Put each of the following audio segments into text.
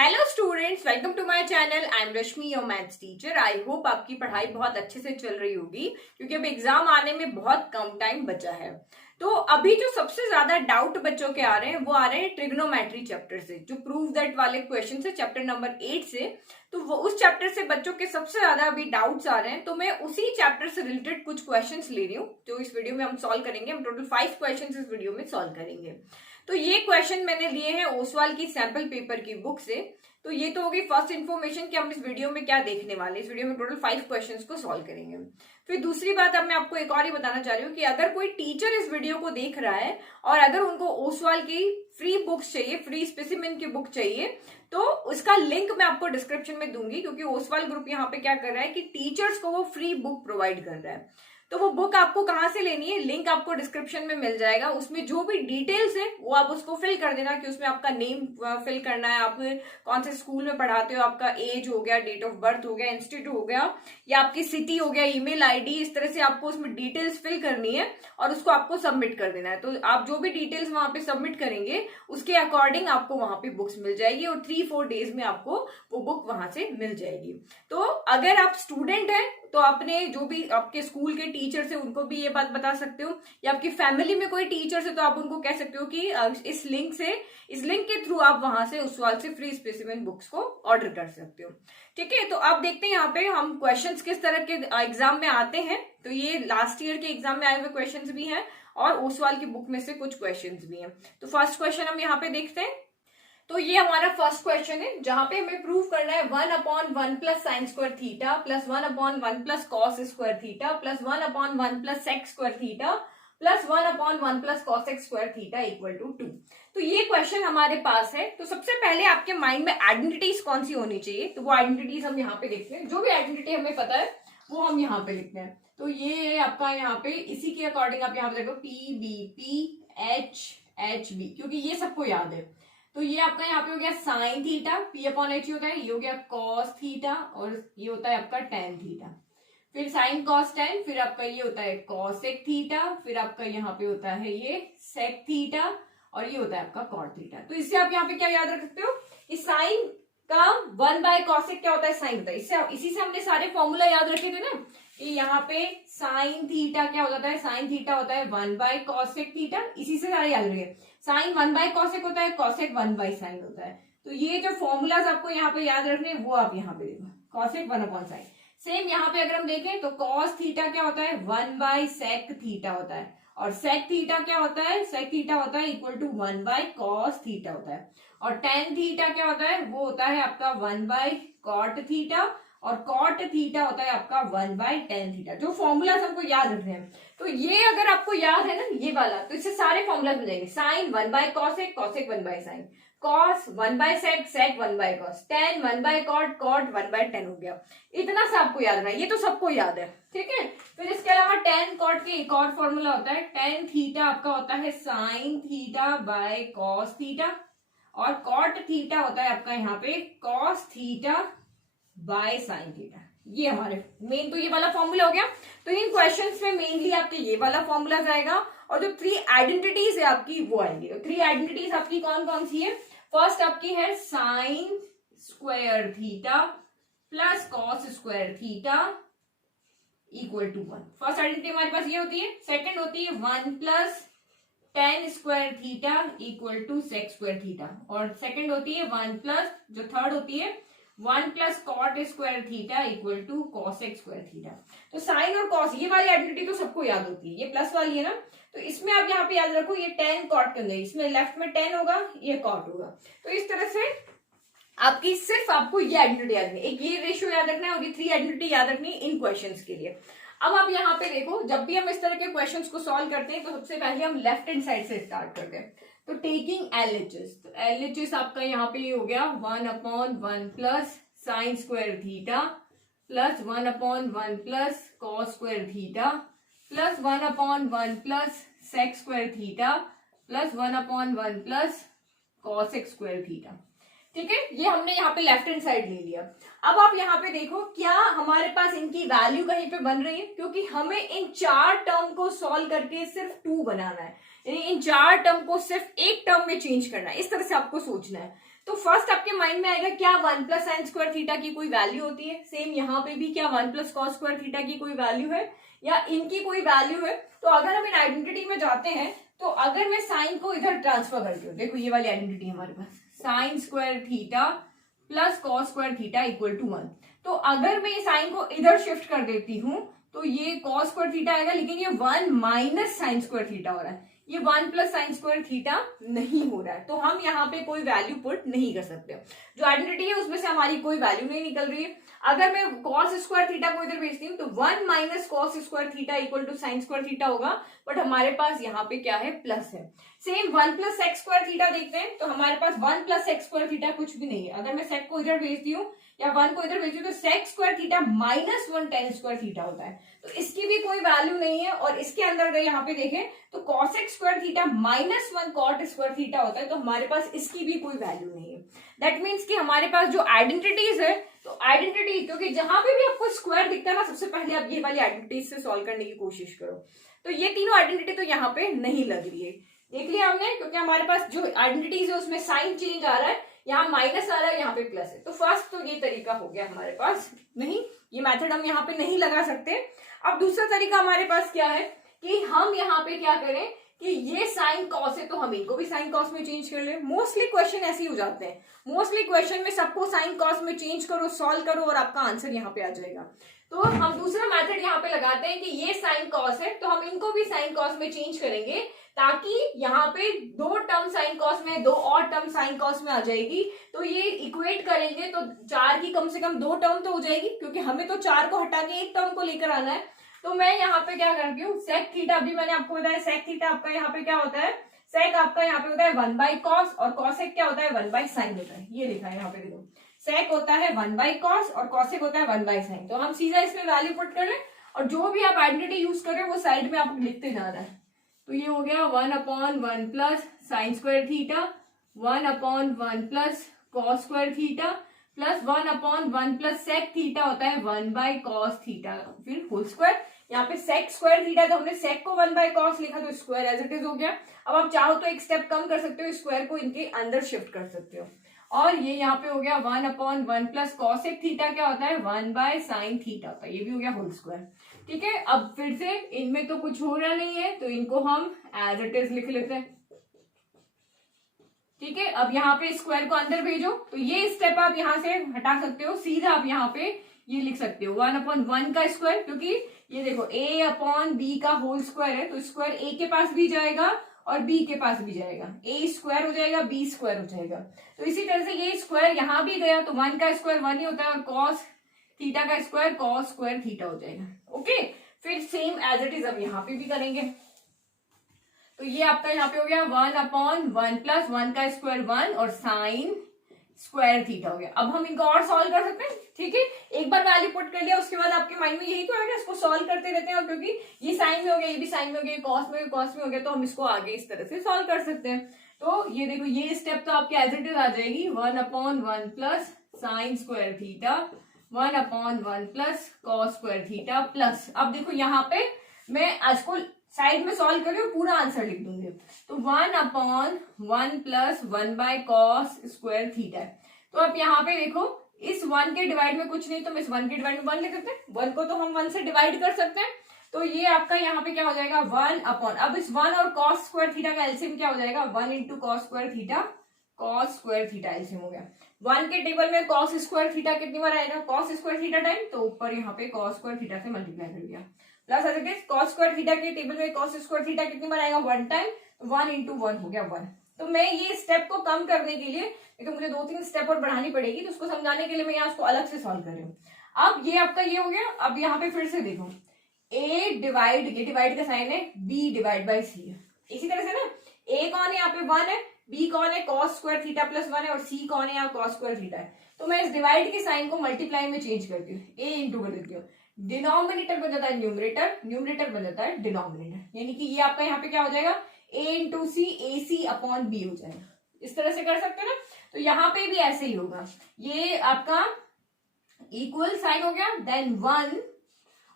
Hello students, welcome to my channel. I am Rashmi, your maths teacher. I hope आपकी पढ़ाई बहुत अच्छे से चल रही होगी क्योंकि अब एग्जाम आने में बहुत कम टाइम बचा है। तो अभी जो सबसे ज्यादा डाउट बच्चों के आ रहे हैं वो आ रहे हैं ट्रिग्नोमेट्री चैप्टर से, जो प्रूव दैट वाले क्वेश्चन है चैप्टर नंबर 8 से। तो वो उस चैप्टर से बच्चों के सबसे ज्यादा अभी डाउट्स आ रहे हैं, तो मैं उसी चैप्टर से रिलेटेड कुछ क्वेश्चंस ले रही हूँ जो इस वीडियो में हम सॉल्व करेंगे। हम टोटल 5 क्वेश्चंस इस वीडियो में सॉल्व करेंगे। तो ये क्वेश्चन मैंने लिए हैं ओसवाल की सैंपल पेपर की बुक से। तो ये तो होगी फर्स्ट इन्फॉर्मेशन कि हम इस वीडियो में क्या देखने वाले हैं। इस वीडियो में टोटल 5 क्वेश्चंस को सॉल्व करेंगे। फिर दूसरी बात, अब मैं आपको एक और ही बताना चाह रही हूँ कि अगर कोई टीचर इस वीडियो को देख रहा है और अगर उनको ओसवाल की फ्री बुक्स चाहिए, फ्री स्पेसिमेन की बुक चाहिए, तो उसका लिंक मैं आपको डिस्क्रिप्शन में दूंगी, क्योंकि ओसवाल ग्रुप यहाँ पे क्या कर रहा है कि टीचर्स को वो फ्री बुक प्रोवाइड कर रहा है। तो वो बुक आपको कहाँ से लेनी है, लिंक आपको डिस्क्रिप्शन में मिल जाएगा। उसमें जो भी डिटेल्स है वो आप उसको फिल कर देना कि उसमें आपका नेम फिल करना है, आप कौन से स्कूल में पढ़ाते हो, आपका एज हो गया, डेट ऑफ बर्थ हो गया, इंस्टीट्यूट हो गया, या आपकी सिटी हो गया, ईमेल आईडी। इस तरह से आपको उसमें डिटेल्स फिल करनी है और उसको आपको सबमिट कर देना है। तो आप जो भी डिटेल्स वहां पे सबमिट करेंगे उसके अकॉर्डिंग आपको वहां पे बुक्स मिल जाएगी और 3-4 डेज में आपको वो बुक वहां से मिल जाएगी। तो अगर आप स्टूडेंट हैं तो अपने जो भी आपके स्कूल के टीचर है उनको भी ये बात बता सकते हो, या आपकी फैमिली में कोई टीचर है तो आप उनको कह सकते हो कि इस लिंक के थ्रू आप वहां से ओसवाल से फ्री स्पेसिमेन बुक्स को ऑर्डर कर सकते हो। ठीक है, तो आप देखते हैं यहाँ पे हम क्वेश्चंस किस तरह के एग्जाम में आते हैं। तो ये लास्ट ईयर के एग्जाम में आए हुए क्वेश्चंस भी हैं और ओसवाल की बुक में से कुछ क्वेश्चंस भी हैं। तो फर्स्ट क्वेश्चन हम यहाँ पे देखते हैं। तो ये हमारा फर्स्ट क्वेश्चन है जहां पे हमें प्रूव करना है 1/1 plus sine square theta plus 1/1 plus cos square theta plus 1/1 plus sec square theta plus 1/1 plus cosec square theta equal to 2। तो ये क्वेश्चन हमारे पास है। तो सबसे पहले आपके माइंड में आइडेंटिटीज कौन सी होनी चाहिए, तो वो आइडेंटिटीज हम यहाँ पे देखते हैं। जो भी आइडेंटिटी हमें पता है वो हम यहाँ पे लिखते हैं। तो ये आपका यहाँ पे इसी के अकॉर्डिंग आप यहाँ पे देखो P B P H B, क्योंकि ये सबको याद है। तो ये आपका यहाँ पे हो गया sine theta, P upon H होता है, ये हो गया कॉस थीटा और ये होता है आपका टेन थीटा। फिर साइन कॉस टेन, फिर आपका ये होता है कॉसेक थीटा, फिर आपका यहाँ पे होता है ये सेक थीटा और ये होता है आपका कॉट थीटा। तो इससे आप यहाँ पे क्या याद रख सकते हो, इस साइन का 1/कॉसेक क्या होता है, साइन होता है। इसी से हमने सारे फॉर्मूला याद रखे थे ना कि यहाँ पे साइन थीटा क्या हो जाता है, साइन थीटा होता है 1/कॉसेक थीटा। इसी से सारे याद रखे। साइन 1/कॉसेक होता है, कॉसेक 1/साइन होता है। तो ये जो फॉर्मूलाज आपको यहाँ पे याद रखने वो आप यहाँ पे देखो, कॉसेक 1/साइन। सेम यहाँ पे अगर हम देखें तो कॉस थीटा क्या होता है, 1/सेक थीटा होता है, और सेक थीटा क्या होता है, सेक थीटा होता है इक्वल टू 1/कॉस थीटा होता है, और टेन थीटा क्या होता है, वो होता है आपका 1/कॉट थीटा, और कॉट थीटा होता है आपका 1/टेन थीटा। जो फॉर्मूलाज हमको याद रखने हैं, तो ये अगर आपको याद है ना ये वाला, तो इससे सारे फॉर्मूलाज मिल जाएंगे। साइन 1/कॉसेक, कॉसेक 1/साइन, कॉस 1/सेक, सेक 1/कॉस, टेन 1/कॉट, कॉट 1/टेन हो गया। इतना सा आपको याद रखना, ये तो सबको याद है। ठीक है, फिर इसके अलावा टेन कॉट के एक और फॉर्मूला होता है, टेन थीटा आपका होता है sine theta by cos theta, और कॉट थीटा होता है आपका यहाँ पे cos theta by sine theta. ये हमारे मेन तो ये वाला फॉर्मूला हो गया। तो इन क्वेश्चंस में मेनली आपके ये वाला फॉर्मूला जाएगा और जो 3 आइडेंटिटीज है आपकी वो आएंगी। तो 3 आइडेंटिटीज आपकी कौन कौन सी है, फर्स्ट आपकी है sine square theta plus cos square theta equal to 1। First identity हमारे पास ये होती है। सेकंड होती है 1 plus tan square theta equal to sec square theta, और सेकंड होती है 1 प्लस, जो थर्ड होती है 1 plus cot square theta equal to cosec square theta. तो साइन और कॉस ये वाली आइडेंटिटी तो सबको याद होती है, ये प्लस वाली है ना। तो इसमें आप यहाँ पे याद रखो ये टेन कॉट के अंदर, इसमें लेफ्ट में 10 होगा, ये कॉट होगा। तो इस तरह से आपकी सिर्फ आपको ये आइडेंटिटी याद रखनी है, एक ये रेशियो याद रखना है और ये 3 आइडेंटिटी याद रखनी है इन क्वेश्चंस के लिए। अब आप यहाँ पे देखो, जब भी हम इस तरह के क्वेश्चंस को सॉल्व करते हैं तो सबसे पहले हम लेफ्ट हैंड साइड से स्टार्ट करते हैं। तो टेकिंग एलएचएस, तो एलएचएस आपका यहाँ पे ये हो गया 1/1 plus sine square theta plus 1/1 plus cos square theta plus 1/1 plus sec square theta plus 1/1 plus cosec square theta. ठीक है, ये हमने यहाँ पे लेफ्ट हैंड साइड ले लिया। अब आप यहाँ पे देखो क्या हमारे पास इनकी वैल्यू कहीं पे बन रही है, क्योंकि हमें इन 4 टर्म को सॉल्व करके सिर्फ 2 बनाना है, यानी इन 4 टर्म को सिर्फ एक टर्म में चेंज करना है। इस तरह से आपको सोचना है। तो फर्स्ट आपके माइंड में आएगा क्या 1 प्लस साइन स्क्वायर थीटा की कोई वैल्यू होती है, सेम यहाँ पे भी क्या 1 प्लस कॉस स्क्वायर थीटा की कोई वैल्यू है या इनकी कोई वैल्यू है। तो अगर हम इन आइडेंटिटी में जाते हैं तो अगर मैं साइन को इधर ट्रांसफर करती हूँ, देखो ये वाली आइडेंटिटी हमारे पास sine square theta plus cos square theta equal to 1। तो अगर मैं साइन को इधर शिफ्ट कर देती हूँ तो ये कॉस स्क्वायर थीटा आएगा, लेकिन ये 1 माइनस साइन स्क्वायर थीटा हो रहा है, ये 1 प्लस साइन स्क्वायर थीटा नहीं हो रहा है। तो हम यहाँ पे कोई वैल्यू पुट नहीं कर सकते, जो आइडेंटिटी है उसमें से हमारी कोई वैल्यू नहीं निकल रही है। अगर मैं कॉस स्क्वायर थीटा को इधर भेजती हूँ तो 1 minus cos square theta equal to sine square theta होगा, बट हमारे पास यहाँ पे क्या है, प्लस है। Same 1 plus sec square theta देखते हैं तो हमारे पास 1 प्लस सेक्स स्क्वायर थीटा कुछ भी नहीं है। अगर मैं सेक को इधर भेजती हूँ या 1 को इधर भेजती हूँ तो sec square theta minus 1 tan square theta होता है, तो इसकी भी कोई वैल्यू नहीं है। और इसके अंदर अगर यहाँ पे देखें तो cosec square theta minus 1 cot square theta होता है, तो हमारे पास इसकी भी कोई वैल्यू नहीं है। दैट मीन्स कि हमारे पास जो आइडेंटिटीज है, तो आइडेंटिटी क्योंकि जहां पे भी आपको स्क्वायर दिखता है ना, सबसे पहले आप ये वाली आइडेंटिटीज से सॉल्व करने की कोशिश करो। तो ये तीनों आइडेंटिटी तो यहाँ पे नहीं लग रही है, देख लिया हमने, क्योंकि हमारे पास जो आइडेंटिटीज है उसमें साइन चेंज आ रहा है, यहाँ माइनस आ रहा है, यहाँ पे प्लस है। तो फर्स्ट तो ये तरीका हो गया हमारे पास, नहीं ये मेथड हम यहाँ पे नहीं लगा सकते। अब दूसरा तरीका हमारे पास क्या है कि हम यहाँ पे क्या करें कि ये साइन कॉस है तो हम इनको भी साइन कॉस में चेंज कर ले। मोस्टली क्वेश्चन ऐसे ही हो जाते हैं, मोस्टली क्वेश्चन में सबको साइन कॉस में चेंज करो, सॉल्व करो और आपका आंसर यहाँ पे आ जाएगा। तो हम दूसरा मेथड यहाँ पे लगाते हैं कि ये साइन कॉस है तो हम इनको भी साइन कॉस में चेंज करेंगे, ताकि यहाँ पे 2 टर्म साइन कॉस में, 2 और टर्म साइन कॉस में आ जाएगी। तो ये इक्वेट करेंगे तो 4 की कम से कम 2 टर्म तो हो जाएगी, क्योंकि हमें तो 4 को हटा के 1 टर्म को लेकर आना है। तो मैं यहाँ पे क्या करती हूँ, सेक थीटा, अभी मैंने आपको बताया सेक थीटा आपका यहाँ पे क्या होता है, सेक आपका यहाँ पे होता है 1 बाई कॉस और कॉसेक क्या होता है 1 बाई साइन होता है। ये लिखा है यहाँ पे, देखो सेक होता है 1 बाई कॉस और कॉसेक होता है 1 बाई साइन। तो हम सीधा इसमें वैल्यू पुट कर लें और जो भी आप आइडेंटिटी यूज कर रहे हो वो साइड में आप लिखते जाना है। तो ये हो गया 1/1 plus sine square theta, 1/1 plus cos square theta plus 1/1 plus sec theta होता है 1 बाई कॉस थीटा, फिर होल स्क्वायर। यहाँ पे सेक स्क्वायर थीटा तो हमने सेक को 1 बाई कॉस लिखा तो स्क्वायर एज इट इज हो गया। अब आप चाहो तो एक स्टेप कम कर सकते हो, स्क्वायर को इनके अंदर शिफ्ट कर सकते हो। और ये यहाँ पे हो गया 1/1 प्लस कॉसेक थीटा क्या होता है 1 बाय साइन थीटा होता है, ये भी हो गया होल स्क्वायर। ठीक है, अब फिर से इनमें तो कुछ हो रहा नहीं है तो इनको हम एज इट इज लिख लेते हैं। ठीक है, अब यहाँ पे स्क्वायर को अंदर भेजो तो ये स्टेप आप यहाँ से हटा सकते हो, सीधा आप यहाँ पे ये लिख सकते हो 1/1 का स्क्वायर, क्योंकि ये देखो a/b का होल स्क्वायर है तो स्क्वायर a के पास भी जाएगा और b के पास भी जाएगा, a स्क्वायर हो जाएगा b स्क्वायर हो जाएगा। तो इसी तरह से ये स्क्वायर यहाँ भी गया तो 1 का स्क्वायर 1 ही होता है और कॉस थीटा का स्क्वायर कॉस स्क्वायर थीटा हो जाएगा। ओके, फिर सेम एज इट इज अब यहाँ पे भी करेंगे। तो ये आपका यहाँ पे हो गया 1/1 प्लस 1 का स्क्वायर 1 और साइन स्क्वायर थीटा हो गया। अब हम इनको और सॉल्व कर सकते हैं। ठीक है, एक बार वैल्यू पुट कर लिया उसके बाद आपके माइंड में यही तो आएगा, इसको सॉल्व करते रहते हैं। और क्योंकि ये साइन में हो गया, ये भी साइन में हो गया, कॉस में हो गया, तो हम इसको आगे इस तरह से सॉल्व कर सकते हैं। तो ये देखो ये स्टेप तो आपके एज इट इज आ जाएगी 1/1 plus sine square theta 1/1 plus cos square theta plus, अब देखो यहाँ पे मैं आज को साइड में सॉल्व कर रही हूँ, पूरा आंसर लिख दूंगी। तो 1/1 plus 1 by cos square theta. तो अब यहाँ पे देखो इस 1 के डिवाइड में कुछ नहीं तो मैं इस 1 के डिवाइड में 1 लिख सकते हैं, 1 को तो हम 1 से डिवाइड कर सकते हैं। तो ये आपका यहाँ पे क्या हो जाएगा 1/, अब इस 1 और कॉस स्क्वायर थीटा का एलसीएम क्या हो जाएगा 1 into cos square theta LCM हो गया। 1 के टेबल में कॉस स्क्वायर थीटा कितनी बार आएगा, कॉस स्क्वायर थीटा टाइम, तो ऊपर यहाँ पे कॉस स्क्वायर थीटा से मल्टीप्लाई कर दिया plus as it is cos square theta के टेबल में कॉस स्क्वायर थीटा कितनी बार आएगा 1 टाइम, 1 इंटू 1 हो गया 1। तो मैं ये स्टेप को कम करने के लिए तो मुझे 2-3 स्टेप और बढ़ानी पड़ेगी, तो उसको समझाने के लिए मैं यहाँ उसको अलग से सॉल्व कर रही हूँ। अब ये आपका ये हो गया। अब यहाँ पे फिर से देखो ये डिवाइड का साइन है, b डिवाइड बाई सी है। इसी तरह से ना a कौन है यहाँ पे 1 है, b कौन है कॉस स्क्वायर थीटा प्लस 1 है और c कौन है यहाँ कॉस स्क्वायर थीटा है। तो मैं इस डिवाइड के साइन को मल्टीप्लाई में चेंज करती हूँ, a इंटू कर देती हूँ, डिनोमिनेटर बन जाता है न्यूमरेटर बन जाता है डिनोमिनेटर, यानी कि ये आपका यहाँ पे क्या हो जाएगा a इंटू सी AC/b हो जाएगा। इस तरह से कर सकते हैं ना। तो यहाँ पे भी ऐसे ही होगा, ये आपका इक्वल साइन हो गया देन 1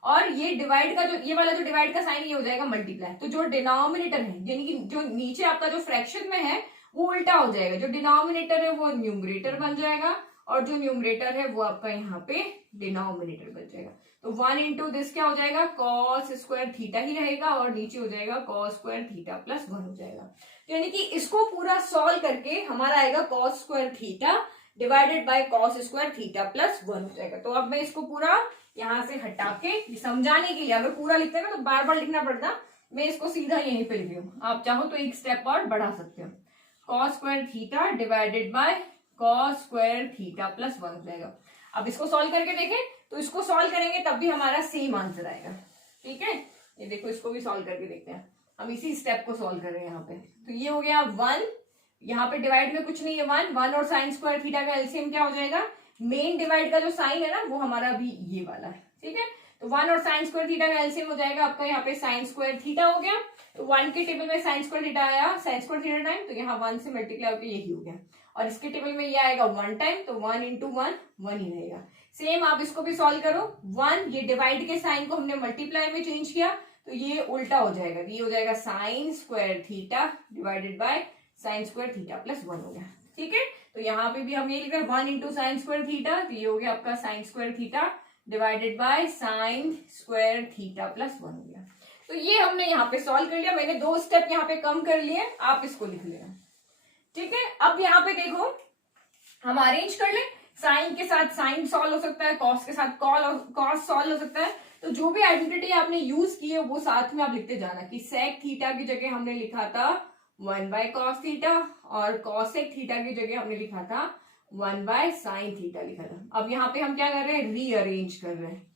और ये डिवाइड का जो ये वाला जो डिवाइड का साइन ये हो जाएगा मल्टीप्लाई। तो जो डिनोमिनेटर है यानी कि जो नीचे आपका जो फ्रैक्शन में है वो उल्टा हो जाएगा, जो डिनोमिनेटर है वो न्यूमरेटर बन जाएगा और जो न्यूमरेटर है वो आपका यहाँ पे डिनोमिनेटर बन जाएगा। तो 1 इंटू दिस क्या हो जाएगा, कॉस स्क्वायर थीटा ही रहेगा और नीचे हो जाएगा कॉस स्क्वायर थीटा प्लस 1 हो जाएगा। यानी कि इसको पूरा सॉल्व करके हमारा आएगा cos square theta divided by cos square theta plus 1 हो जाएगा। तो अब मैं इसको पूरा यहां से हटा के समझाने के लिए, अगर पूरा लिखते हैं ना तो बार बार लिखना पड़ता, मैं इसको सीधा यहीं पे लिख रही हूँ। आप चाहो तो एक स्टेप और बढ़ा सकते हो। Cos square theta divided by cos square theta plus 1 हो जाएगा। अब इसको सॉल्व करके देखें, तो इसको सॉल्व करेंगे तब भी हमारा सेम आंसर आएगा। ठीक है, ये देखो इसको भी सॉल्व करके देखते हैं। हम इसी स्टेप को सॉल्व कर रहे हैं यहाँ पे। तो ये हो गया 1, यहाँ पे डिवाइड में कुछ नहीं है, 1 और साइन स्क्वायर थीटा का एलसीएम क्या हो जाएगा, मेन डिवाइड का जो साइन है ना वो हमारा भी ये वाला है। ठीक है, तो 1 और साइन स्क्वायर थीटा का एलसीएम हो जाएगा आपका यहाँ पे साइन स्क्वायर थीटा हो गया। तो 1 के टेबल में साइन स्क्वायर थीटा आया, साइन स्क्वायर थीटा टाइम, तो यहाँ 1 से मल्टीप्लाई होकर यही हो गया। और इसके टेबल में ये आएगा 1 टाइम, तो 1 इंटू 1 1 ही रहेगा। सेम आप इसको भी सॉल्व करो। 1 ये डिवाइड के साइन को हमने मल्टीप्लाई में चेंज किया तो ये उल्टा हो जाएगा, ये हो जाएगा sine square theta divided by sine square theta plus 1 हो गया। ठीक है, तो यहाँ पे भी हम ये लिख रहे हैं 1 इंटू साइन स्क्वायर थीटा, तो ये हो गया आपका sign square theta divided by sine square theta plus 1 हो गया। तो ये हमने यहाँ पे सॉल्व कर लिया। मैंने 2 स्टेप यहाँ पे कम कर लिए, आप इसको लिख लेना। ठीक है, अब यहाँ पे देखो हम अरेंज कर ले, साइन के साथ साइन सॉल्व हो सकता है, कॉस के साथ कॉस सॉल्व हो सकता है। तो जो भी आइडेंटिटी आपने यूज की है वो साथ में आप लिखते जाना कि सेक थीटा की जगह हमने लिखा था 1 बाय कॉस थीटा और कॉसेक थीटा की जगह हमने लिखा था 1 बाय साइन थीटा लिखा था। अब यहाँ पे हम क्या कर रहे हैं, रीअरेंज कर रहे हैं,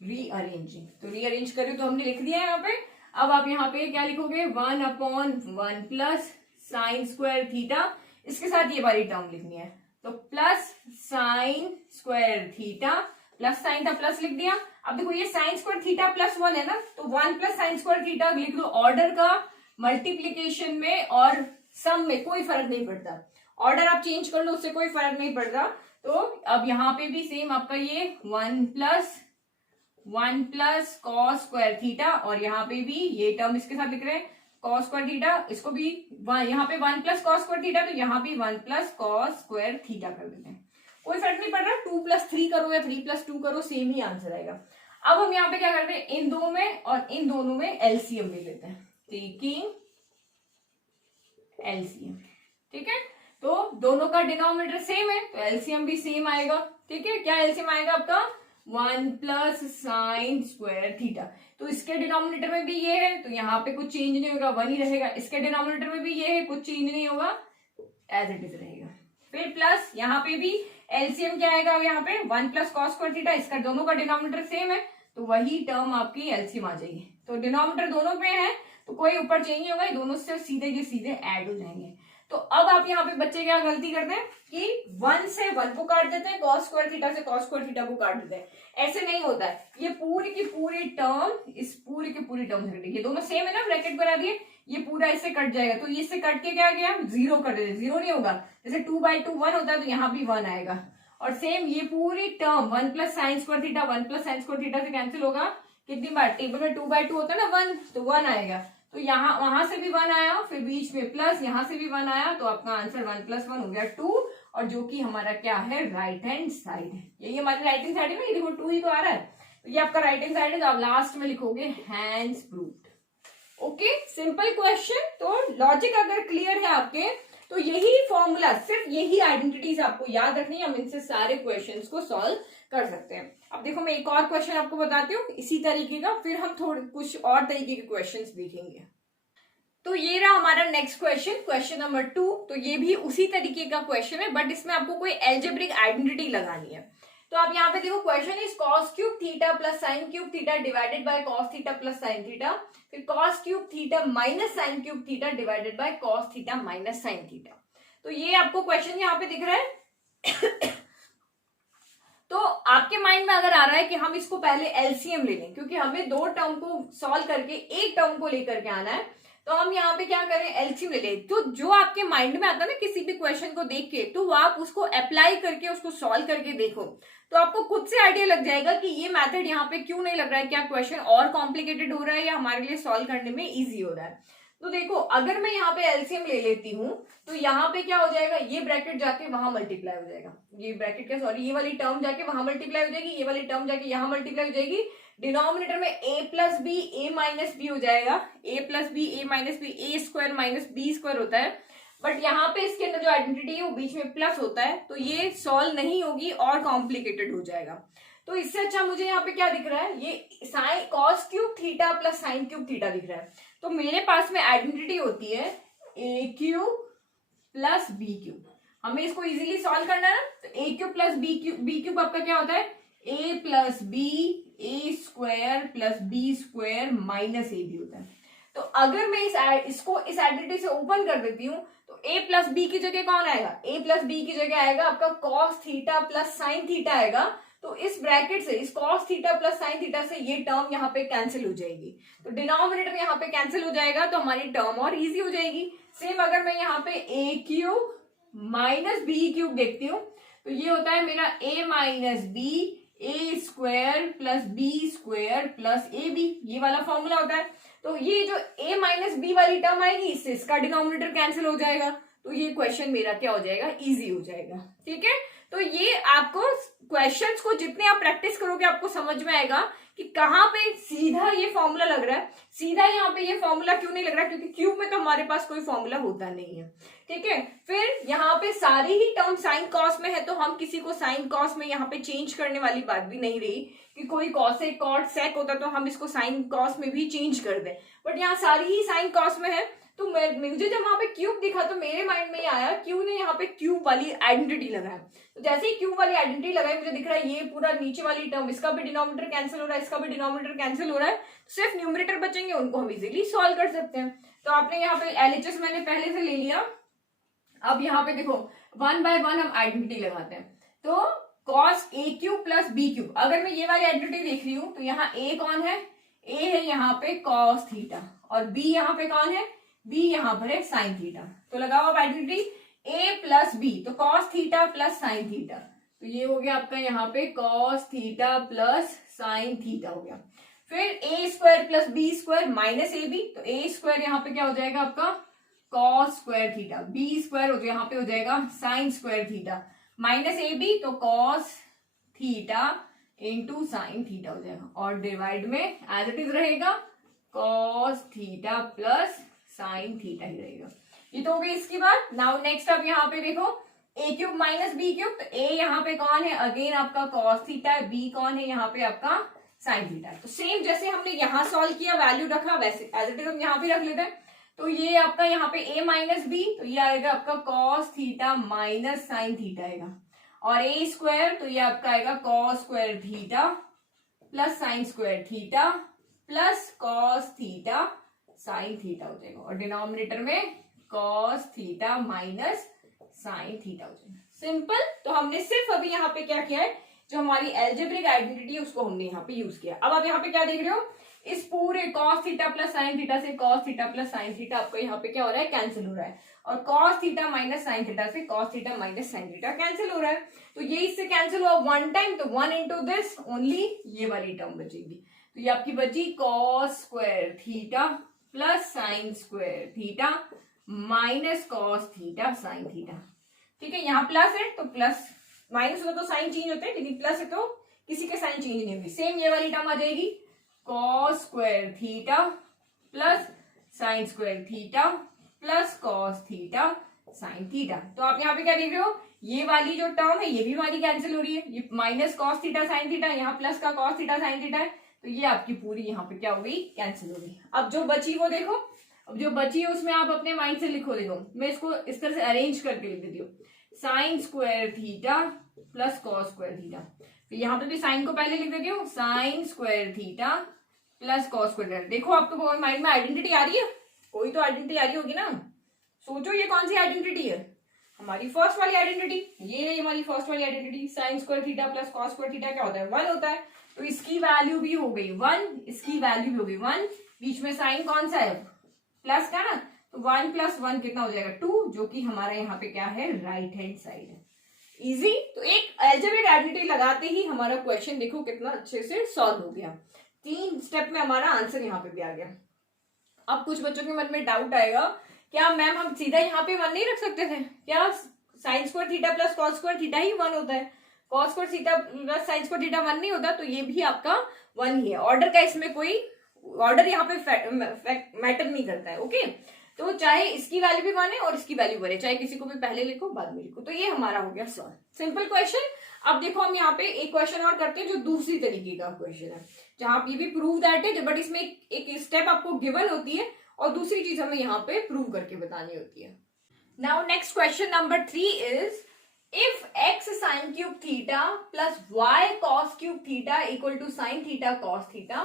रीअरेंजिंग। तो रीअरेंज करें तो हमने लिख दिया है यहाँ पे। अब आप यहाँ पे क्या लिखोगे, 1/1 प्लस साइन स्क्वायर थीटा, इसके साथ ये वाली टर्म लिखनी है, तो plus sine square theta plus sign था प्लस लिख दिया। अब देखो ये साइन स्क्वायर थीटा प्लस 1 है ना, तो 1 प्लस साइन स्क्वायर थीटा लिख लो। ऑर्डर का मल्टीप्लीकेशन में और सम में कोई फर्क नहीं पड़ता, ऑर्डर आप चेंज कर लो उससे कोई फर्क नहीं पड़ता। तो अब यहाँ पे भी सेम आपका ये 1 प्लस कॉस स्क्वायर थीटा और यहाँ पे भी ये टर्म इसके साथ लिख रहे हैं कॉस स्क्वायर थीटा, इसको भी यहाँ पे 1 प्लस कॉस स्क्वायर थीटा, तो यहाँ भी 1 प्लस कॉस स्क्वायर थीटा कर देते हैं। कोई फर्क नहीं पड़ रहा, 2 प्लस 3 करो या 3 प्लस 2 करो, सेम ही आंसर आएगा। अब हम यहाँ पे क्या करते हैं, इन दो में और इन दोनों में एलसीएम ले लेते हैं, टेकिंग एलसीएम। ठीक है, तो दोनों का डिनोमिनेटर सेम है तो एलसीएम भी सेम आएगा। ठीक है, क्या एलसीएम आएगा आपका, 1 प्लस साइन स्क्वायर थीटा। तो इसके डिनोमिनेटर में भी ये है तो यहाँ पे कुछ चेंज नहीं होगा, 1 ही रहेगा। इसके डिनोमिनेटर में भी ये है, कुछ चेंज नहीं होगा, एज इट इज रहेगा। फिर प्लस यहाँ पे भी एलसीएम क्या आएगा, यहाँ पे 1 प्लस कॉस स्क्वायर थीटा, इसका दोनों का डिनोमिनेटर सेम है तो वही टर्म आपकी एलसीएम आ जाएगी। तो डिनोमिनेटर दोनों पे है तो कोई ऊपर चेंज नहीं होगा, दोनों से सीधे के सीधे ऐड हो जाएंगे। तो अब आप यहाँ पे बच्चे क्या गलती करते हैं कि 1 से 1 को काट देते हैं, कॉस स्क्वायर थीटा से कॉस स्क्वायर थीटा को काट देते हैं। ऐसे नहीं होता है, ये पूरी की पूरी टर्म इस पूरी की पूरी टर्म से कटेगी। ये दोनों सेम है ना, ब्रैकेट बना दिए, ये पूरा इससे कट जाएगा तो इससे कट के क्या गया, 0 कर देते, 0 नहीं होगा। जैसे 2/2 1 होता है तो यहाँ भी 1 आएगा। और सेम ये पूरी term 1 plus sine square theta 1 plus sine square theta से कैंसिल होगा कितनी बार, टेबल में 2/2 होता है ना 1, तो 1 आएगा। तो यहाँ वहां से भी 1 आया, फिर बीच में प्लस, यहाँ से भी 1 आया, तो आपका आंसर 1 प्लस 1 हो गया 2, और जो कि हमारा क्या है, राइट हैंड साइड है। यही हमारी राइट हैंड साइड है ना, ये देखो 2 ही तो आ रहा है, तो ये आपका राइट हैंड साइड है। तो आप लास्ट में लिखोगे hands proved. Okay, simple question. तो लॉजिक अगर क्लियर है आपके तो यही फॉर्मूला, सिर्फ यही आइडेंटिटीज आपको याद रखनी है, हम इनसे सारे क्वेश्चंस को सॉल्व कर सकते हैं। अब देखो मैं एक और क्वेश्चन आपको बताती हूँ इसी तरीके का, फिर हम थोड़े कुछ और तरीके के क्वेश्चंस देखेंगे। तो ये रहा हमारा नेक्स्ट क्वेश्चन, क्वेश्चन नंबर 2। तो ये भी उसी तरीके का क्वेश्चन है बट इसमें आपको कोई एल्जेब्रिक आइडेंटिटी लगानी है। तो आप यहाँ पे देखो, question is cos cube theta plus sine cube theta divided by cos theta plus sine theta, फिर cos cube theta minus sine cube theta divided by cos theta minus sine theta. तो ये आपको क्वेश्चन यहाँ पे दिख रहा है। तो आपके माइंड में अगर आ रहा है कि हम इसको पहले एलसीएम ले लें, क्योंकि हमें 2 टर्म को सॉल्व करके एक टर्म को लेकर के आना है, तो हम यहाँ पे क्या करें, एलसीएम ले लें। तो जो आपके माइंड में आता है ना किसी भी क्वेश्चन को देख के, तो वो आप उसको अप्लाई करके उसको सॉल्व करके देखो, तो आपको खुद से आइडिया लग जाएगा कि ये मेथड यहाँ पे क्यों नहीं लग रहा है, क्या क्वेश्चन और कॉम्प्लिकेटेड हो रहा है या हमारे लिए सॉल्व करने में ईजी हो रहा है। तो देखो अगर मैं यहाँ पे एलसीएम ले लेती हूँ तो यहाँ पे क्या हो जाएगा, ये ब्रैकेट जाके वहां मल्टीप्लाई हो जाएगा, ये ब्रैकेट क्या सॉरी ये वाली टर्म जाके वहां मल्टीप्लाई हो जाएगी, ये वाली टर्म जाके यहाँ मल्टीप्लाई हो जाएगी। डिनोमिनेटर में a plus B A minus B हो जाएगा, a plus B A minus B, A square minus B square होता है। बट यहाँ पे इसके अंदर जो आइडेंटिटी है वो बीच में प्लस होता है, तो ये सॉल्व नहीं होगी और कॉम्प्लिकेटेड हो जाएगा। तो इससे अच्छा मुझे यहाँ पे क्या दिख रहा है, ये sine cos cube theta plus sine cube theta दिख रहा है। तो मेरे पास में आइडेंटिटी होती है a cube plus b cube. हमें इसको इजीली सॉल्व करना है, तो a cube plus b cube आपका क्या होता है, a plus B A square plus B square minus a b होता है। तो अगर मैं इसको इस आइडेंटिटी से ओपन कर देती हूँ तो a प्लस बी की जगह कौन आएगा, a प्लस बी की जगह आएगा आपका cos theta plus sine theta आएगा। तो इस ब्रैकेट से, इस cos theta plus sine theta से ये टर्म यहाँ पे कैंसिल हो जाएगी, तो डिनोमिनेटर यहाँ पे कैंसिल हो जाएगा, तो हमारी टर्म और इजी हो जाएगी। सेम अगर मैं यहाँ पे a cube minus B cube देखती हूँ तो ये होता है मेरा a minus B A square plus B square plus A B, ये वाला फॉर्मूला होता है। तो ये जो a माइनस बी वाली टर्म आएगी इससे इसका डिनोमिनेटर कैंसिल हो जाएगा, तो ये क्वेश्चन मेरा क्या हो जाएगा, इजी हो जाएगा। ठीक है, तो ये आपको क्वेश्चंस को जितने आप प्रैक्टिस करोगे आपको समझ में आएगा कि कहाँ पे सीधा ये फॉर्मूला लग रहा है, सीधा यहाँ पे ये फॉर्मूला क्यों नहीं लग रहा है, क्योंकि क्यूब में तो हमारे पास कोई फॉर्मूला होता नहीं है। ठीक है, फिर यहाँ पे सारी ही टर्म साइन कॉस में है, तो हम किसी को साइन कॉस में यहाँ पे चेंज करने वाली बात भी नहीं रही कि कोई कॉसेक कॉट सेक होता तो हम इसको साइन कॉस में भी चेंज कर दें, बट यहाँ सारी ही साइन कॉस में है। तो मुझे जब वहां पे क्यूब दिखा तो मेरे माइंड में आया क्यू ने यहाँ पे क्यूब वाली आइडेंटिटी लगाया, तो जैसे ही क्यूब वाली आइडेंटिटी लगाई मुझे दिख रहा है ये पूरा नीचे वाली टर्म, इसका भी डिनोमिनेटर कैंसिल हो रहा है, इसका भी डिनोमिनेटर कैंसिल हो रहा है, सिर्फ न्यूमरेटर बचेंगे, उनको हम इजीली सॉल्व कर सकते हैं। तो आपने यहाँ पे एलएचएस मैंने पहले से ले लिया। अब यहाँ पे देखो 1 बाय 1 हम आइडेंटिटी लगाते हैं, तो cos A cube plus b cube, अगर मैं ये वाली आइडेंटिटी देख रही हूँ तो यहाँ ए कौन है, ए है यहाँ पे कॉस थीटा, और बी यहाँ पे कौन है, बी यहाँ पर है साइन थीटा। तो लगाओ अब आइडेंटिटी ए प्लस बी, तो cos theta plus sine theta, तो ये हो गया आपका यहाँ पे cos theta plus sine theta हो गया। फिर a square plus B square minus a b, तो ए स्क्वायर यहाँ पे क्या हो जाएगा आपका cos square theta, b square हो यहाँ पे हो जाएगा sine square theta, minus a b तो cos theta into sine theta हो जाएगा, और डिवाइड में एज इट इज रहेगा cos theta plus sine theta ही रहेगा। ये तो हो गई इसकी बात। नाउ नेक्स्ट अब यहाँ पे देखो ए क्यूब माइनस बी क्यूब, तो ए यहाँ पे कौन है, अगेन आपका कॉस थीटा है, बी कौन है यहाँ पे आपका साइन थीटा है। तो सेम जैसे हमने यहाँ सॉल्व किया वैल्यू रखा वैसे एज इट इज हम यहाँ पे रख लेते हैं। तो ये आपका यहाँ पे ए माइनस बी, तो ये आएगा आपका cos theta minus sine theta आएगा, और ए स्क्वायर तो ये आपका आएगा cos square theta plus sine square theta plus cos theta sign theta हो जाएगा, और डिनोमिनेटर में cos theta minus sine theta हो जाएगा। सिंपल। तो हमने सिर्फ अभी यहाँ पे क्या किया है, जो हमारी एल्जेब्रिक आइडेंटिटी है उसको हमने यहाँ पे यूज किया। अब आप यहाँ पे क्या देख रहे हो, इस पूरे cos theta plus sine theta से cos theta plus sine theta आपको यहाँ पे क्या हो रहा है, कैंसिल हो रहा है, और cos theta minus sine theta से cos theta minus sine theta cancel हो रहा है। तो ये इससे कैंसिल हुआ वन टाइम, तो 1 इंटू दिस ओनली ये वाली टर्म बचेगी, तो ये आपकी बची cos square theta plus sine square theta minus cos theta sine theta. ठीक है, यहाँ प्लस है तो प्लस, माइनस होता तो साइन चेंज होते हैं, लेकिन प्लस है तो किसी के साइन चेंज नहीं होगी। सेम ये वाली टर्म आ जाएगी cos square theta plus sine square theta plus cos theta sign theta. तो आप यहाँ पे क्या देख रहे हो, ये वाली जो टर्म है ये भी हमारी कैंसिल हो रही है, ये minus cos theta sine theta, यहाँ प्लस का कॉस थीटा साइन थीटा है, तो ये आपकी पूरी यहाँ पे क्या हो गई, कैंसिल हो गई। अब जो बची वो देखो, अब जो बची है उसमें आप अपने माइंड से लिखो, देखो मैं इसको इस तरह से अरेंज करके लिख देती हूँ, sign square theta plus cos square theta. तो यहाँ पे भी साइन को पहले लिख देती हूँ, sign square theta plus cos square theta. देखो आपको माइंड में आइडेंटिटी आ रही है, कोई तो आइडेंटिटी आ रही होगी ना, सोचो ये कौन सी आइडेंटिटी है, हमारी फर्स्ट वाली आइडेंटिटी, ये है हमारी फर्स्ट वाली identity. Sign square theta plus cos square theta क्या होता है, 1 होता है, तो इसकी वैल्यू भी हो गई 1, इसकी वैल्यू भी हो गई 1, बीच में साइन कौन सा है, प्लस का ना, तो 1 प्लस 1 कितना हो जाएगा 2, जो कि हमारा यहाँ पे क्या है, राइट हैंड साइड है। इजी। तो एक अलजेब्रिक आइडेंटिटी लगाते ही हमारा क्वेश्चन देखो कितना अच्छे से सॉल्व हो गया, 3 स्टेप में हमारा आंसर यहाँ पे भी आ गया। अब कुछ बच्चों के मन में डाउट आएगा, क्या मैम हम सीधा यहाँ पे 1 नहीं रख सकते थे? क्या sine square theta plus cos square theta ही 1 होता है? Cos square theta plus sine square theta 1 नहीं होता? तो ये भी आपका 1 ही है। ऑर्डर का इसमें कोई ऑर्डर यहाँ पे मैटर नहीं करता है। ओके, तो चाहे इसकी वैल्यू भी 1 है और इसकी वैल्यू 1 है, चाहे किसी को भी पहले लिखो बाद में लिखो। तो ये हमारा हो गया सॉल्व, सिंपल क्वेश्चन। अब देखो हम यहाँ पे एक क्वेश्चन और करते हैं जो दूसरी तरीके का क्वेश्चन है, जहां आप ये भी प्रूव दैट है, बट इसमें एक स्टेप आपको गिवन होती है और दूसरी चीज हमें यहाँ पे प्रूव करके बतानी होती है। Now next question number 3 is if x sin cube theta plus y cos cube theta equal to sin theta cos theta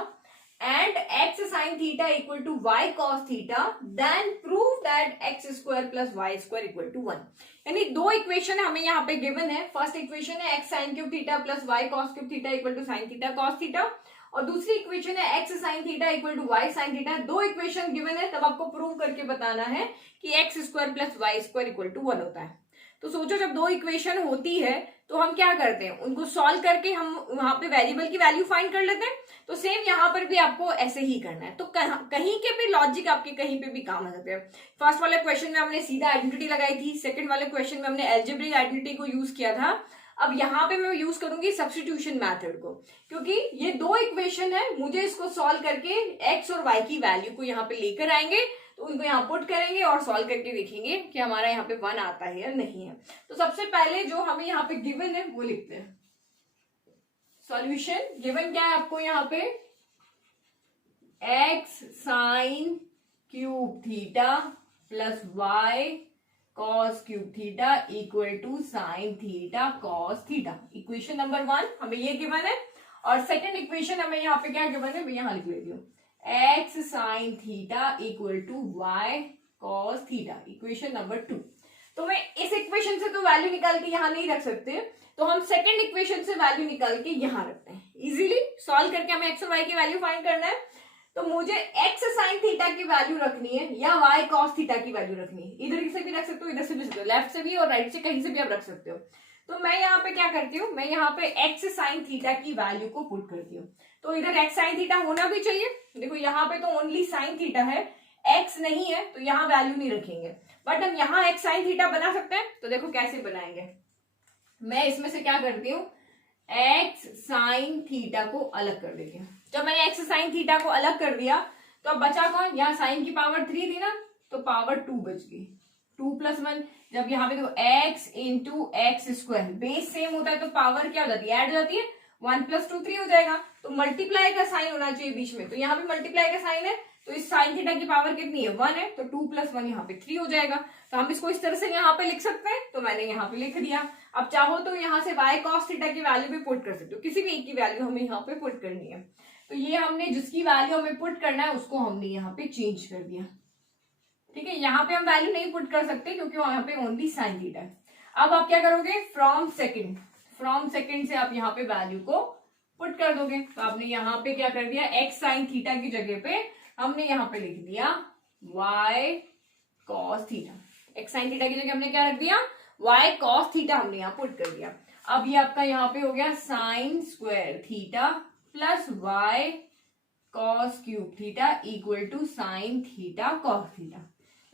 and x sin theta equal to y cos theta, then prove that x square plus y square equal to 1। यानी दो equation हमें यहाँ पे given है। First equation है x sin cube theta plus y cos cube theta equal to sin theta cos theta, और दूसरी equation है x sin theta equal to y sin theta। दो इक्वेशन गिवन है, तब आपको प्रूव करके बताना है कि x square plus y square equal to 1 होता है। तो सोचो जब दो इक्वेशन होती है तो हम क्या करते हैं, उनको सॉल्व करके हम वहां पे वेरिएबल की वैल्यू फाइंड कर लेते हैं। तो सेम यहाँ पर भी आपको ऐसे ही करना है। तो कहीं के भी लॉजिक आपके कहीं पे भी काम आ सकते हैं। फर्स्ट वाले क्वेश्चन में हमने सीधा आइडेंटिटी लगाई थी, सेकंड वाले क्वेश्चन में हमने अलजेब्रिक आइडेंटिटी को यूज किया था। अब यहाँ पे मैं यूज करूंगी सब्स्टिट्यूशन मेथड को, क्योंकि ये दो इक्वेशन है, मुझे इसको सॉल्व करके एक्स और वाई की वैल्यू को यहाँ पे लेकर आएंगे, तो उनको यहाँ पुट करेंगे और सॉल्व करके देखेंगे कि हमारा यहाँ पे 1 आता है या नहीं है। तो सबसे पहले जो हमें यहाँ पे गिवन है वो लिखते हैं। सॉल्यूशन गिवन क्या है आपको यहाँ पे, x sine cube theta plus y cos cube theta equal to sine theta cos theta. Equation number 1 हमें ये गिवन है, और सेकेंड इक्वेशन हमें यहाँ पे क्या गिवन है, मैं यहाँ लिख लेती हूँ x sine theta equal to y cos theta, equation number 2। तो मैं इस इक्वेशन से तो वैल्यू निकाल के यहाँ नहीं रख सकते, तो हम सेकंड इक्वेशन से वैल्यू निकाल के यहाँ रखते हैं। इजीली सॉल्व करके हमें x और y की वैल्यू फाइंड करना है। तो मुझे x साइन थीटा की वैल्यू रखनी है या y कॉस थीटा की वैल्यू रखनी है। इधर से भी रख सकते हो, इधर से भी सकते हो, लेफ्ट से भी और राइट से कहीं से भी आप रख सकते हो। तो मैं यहाँ पे क्या करती हूँ, मैं यहाँ पे x साइन थीटा की वैल्यू को पुट करती हूँ। तो इधर x साइन थीटा होना भी चाहिए। देखो यहाँ पे तो ओनली साइन थीटा है, x नहीं है, तो यहाँ वैल्यू नहीं रखेंगे। बट हम यहाँ x साइन थीटा बना सकते हैं। तो देखो कैसे बनाएंगे, मैं इसमें से क्या करती हूँ, x साइन थीटा को अलग कर देती हूँ। जब मैंने x साइन थीटा को अलग कर दिया तो अब बचा कौन, यहाँ साइन की पावर 3 थी ना, तो पावर 2 बच गई। 2 + 1, जब यहाँ पे देखो x into x square, base same होता है तो पावर क्या हो जाती है, ऐड हो जाती है। 1 + 2 3 हो जाएगा। तो मल्टीप्लाई का साइन होना चाहिए बीच में, तो यहाँ पे मल्टीप्लाई का साइन है, तो इस साइन थीटा की पावर कितनी है, 1 है, तो 2 + 1 यहाँ पे 3 हो जाएगा। तो हम इसको इस तरह से यहाँ पे लिख सकते हैं। तो मैंने यहाँ पे लिख दिया। अब चाहो तो यहाँ से y cos थीटा की वैल्यू भी पुट कर सकते हो, किसी भी एक की वैल्यू हमें यहाँ पे पुट करनी है। तो ये हमने जिसकी वैल्यू हमें पुट करना है उसको हमने यहाँ पे चेंज कर दिया। ठीक है, यहाँ पे हम वैल्यू नहीं पुट कर सकते क्योंकि यहाँ पे ओनली साइन थीटा है। अब आप क्या करोगे, फ्रॉम सेकंड से आप यहाँ पे वैल्यू को पुट कर दोगे। तो आपने यहाँ पे क्या कर दिया, x साइन थीटा की जगह पे हमने यहाँ पे लिख दिया y cos theta. x sine theta की जगह हमने क्या रख दिया, y cos थीटा हमने यहाँ पुट कर दिया। अब ये आपका यहाँ पे हो गया sine square theta plus y cos cube theta equal to sine theta cos theta.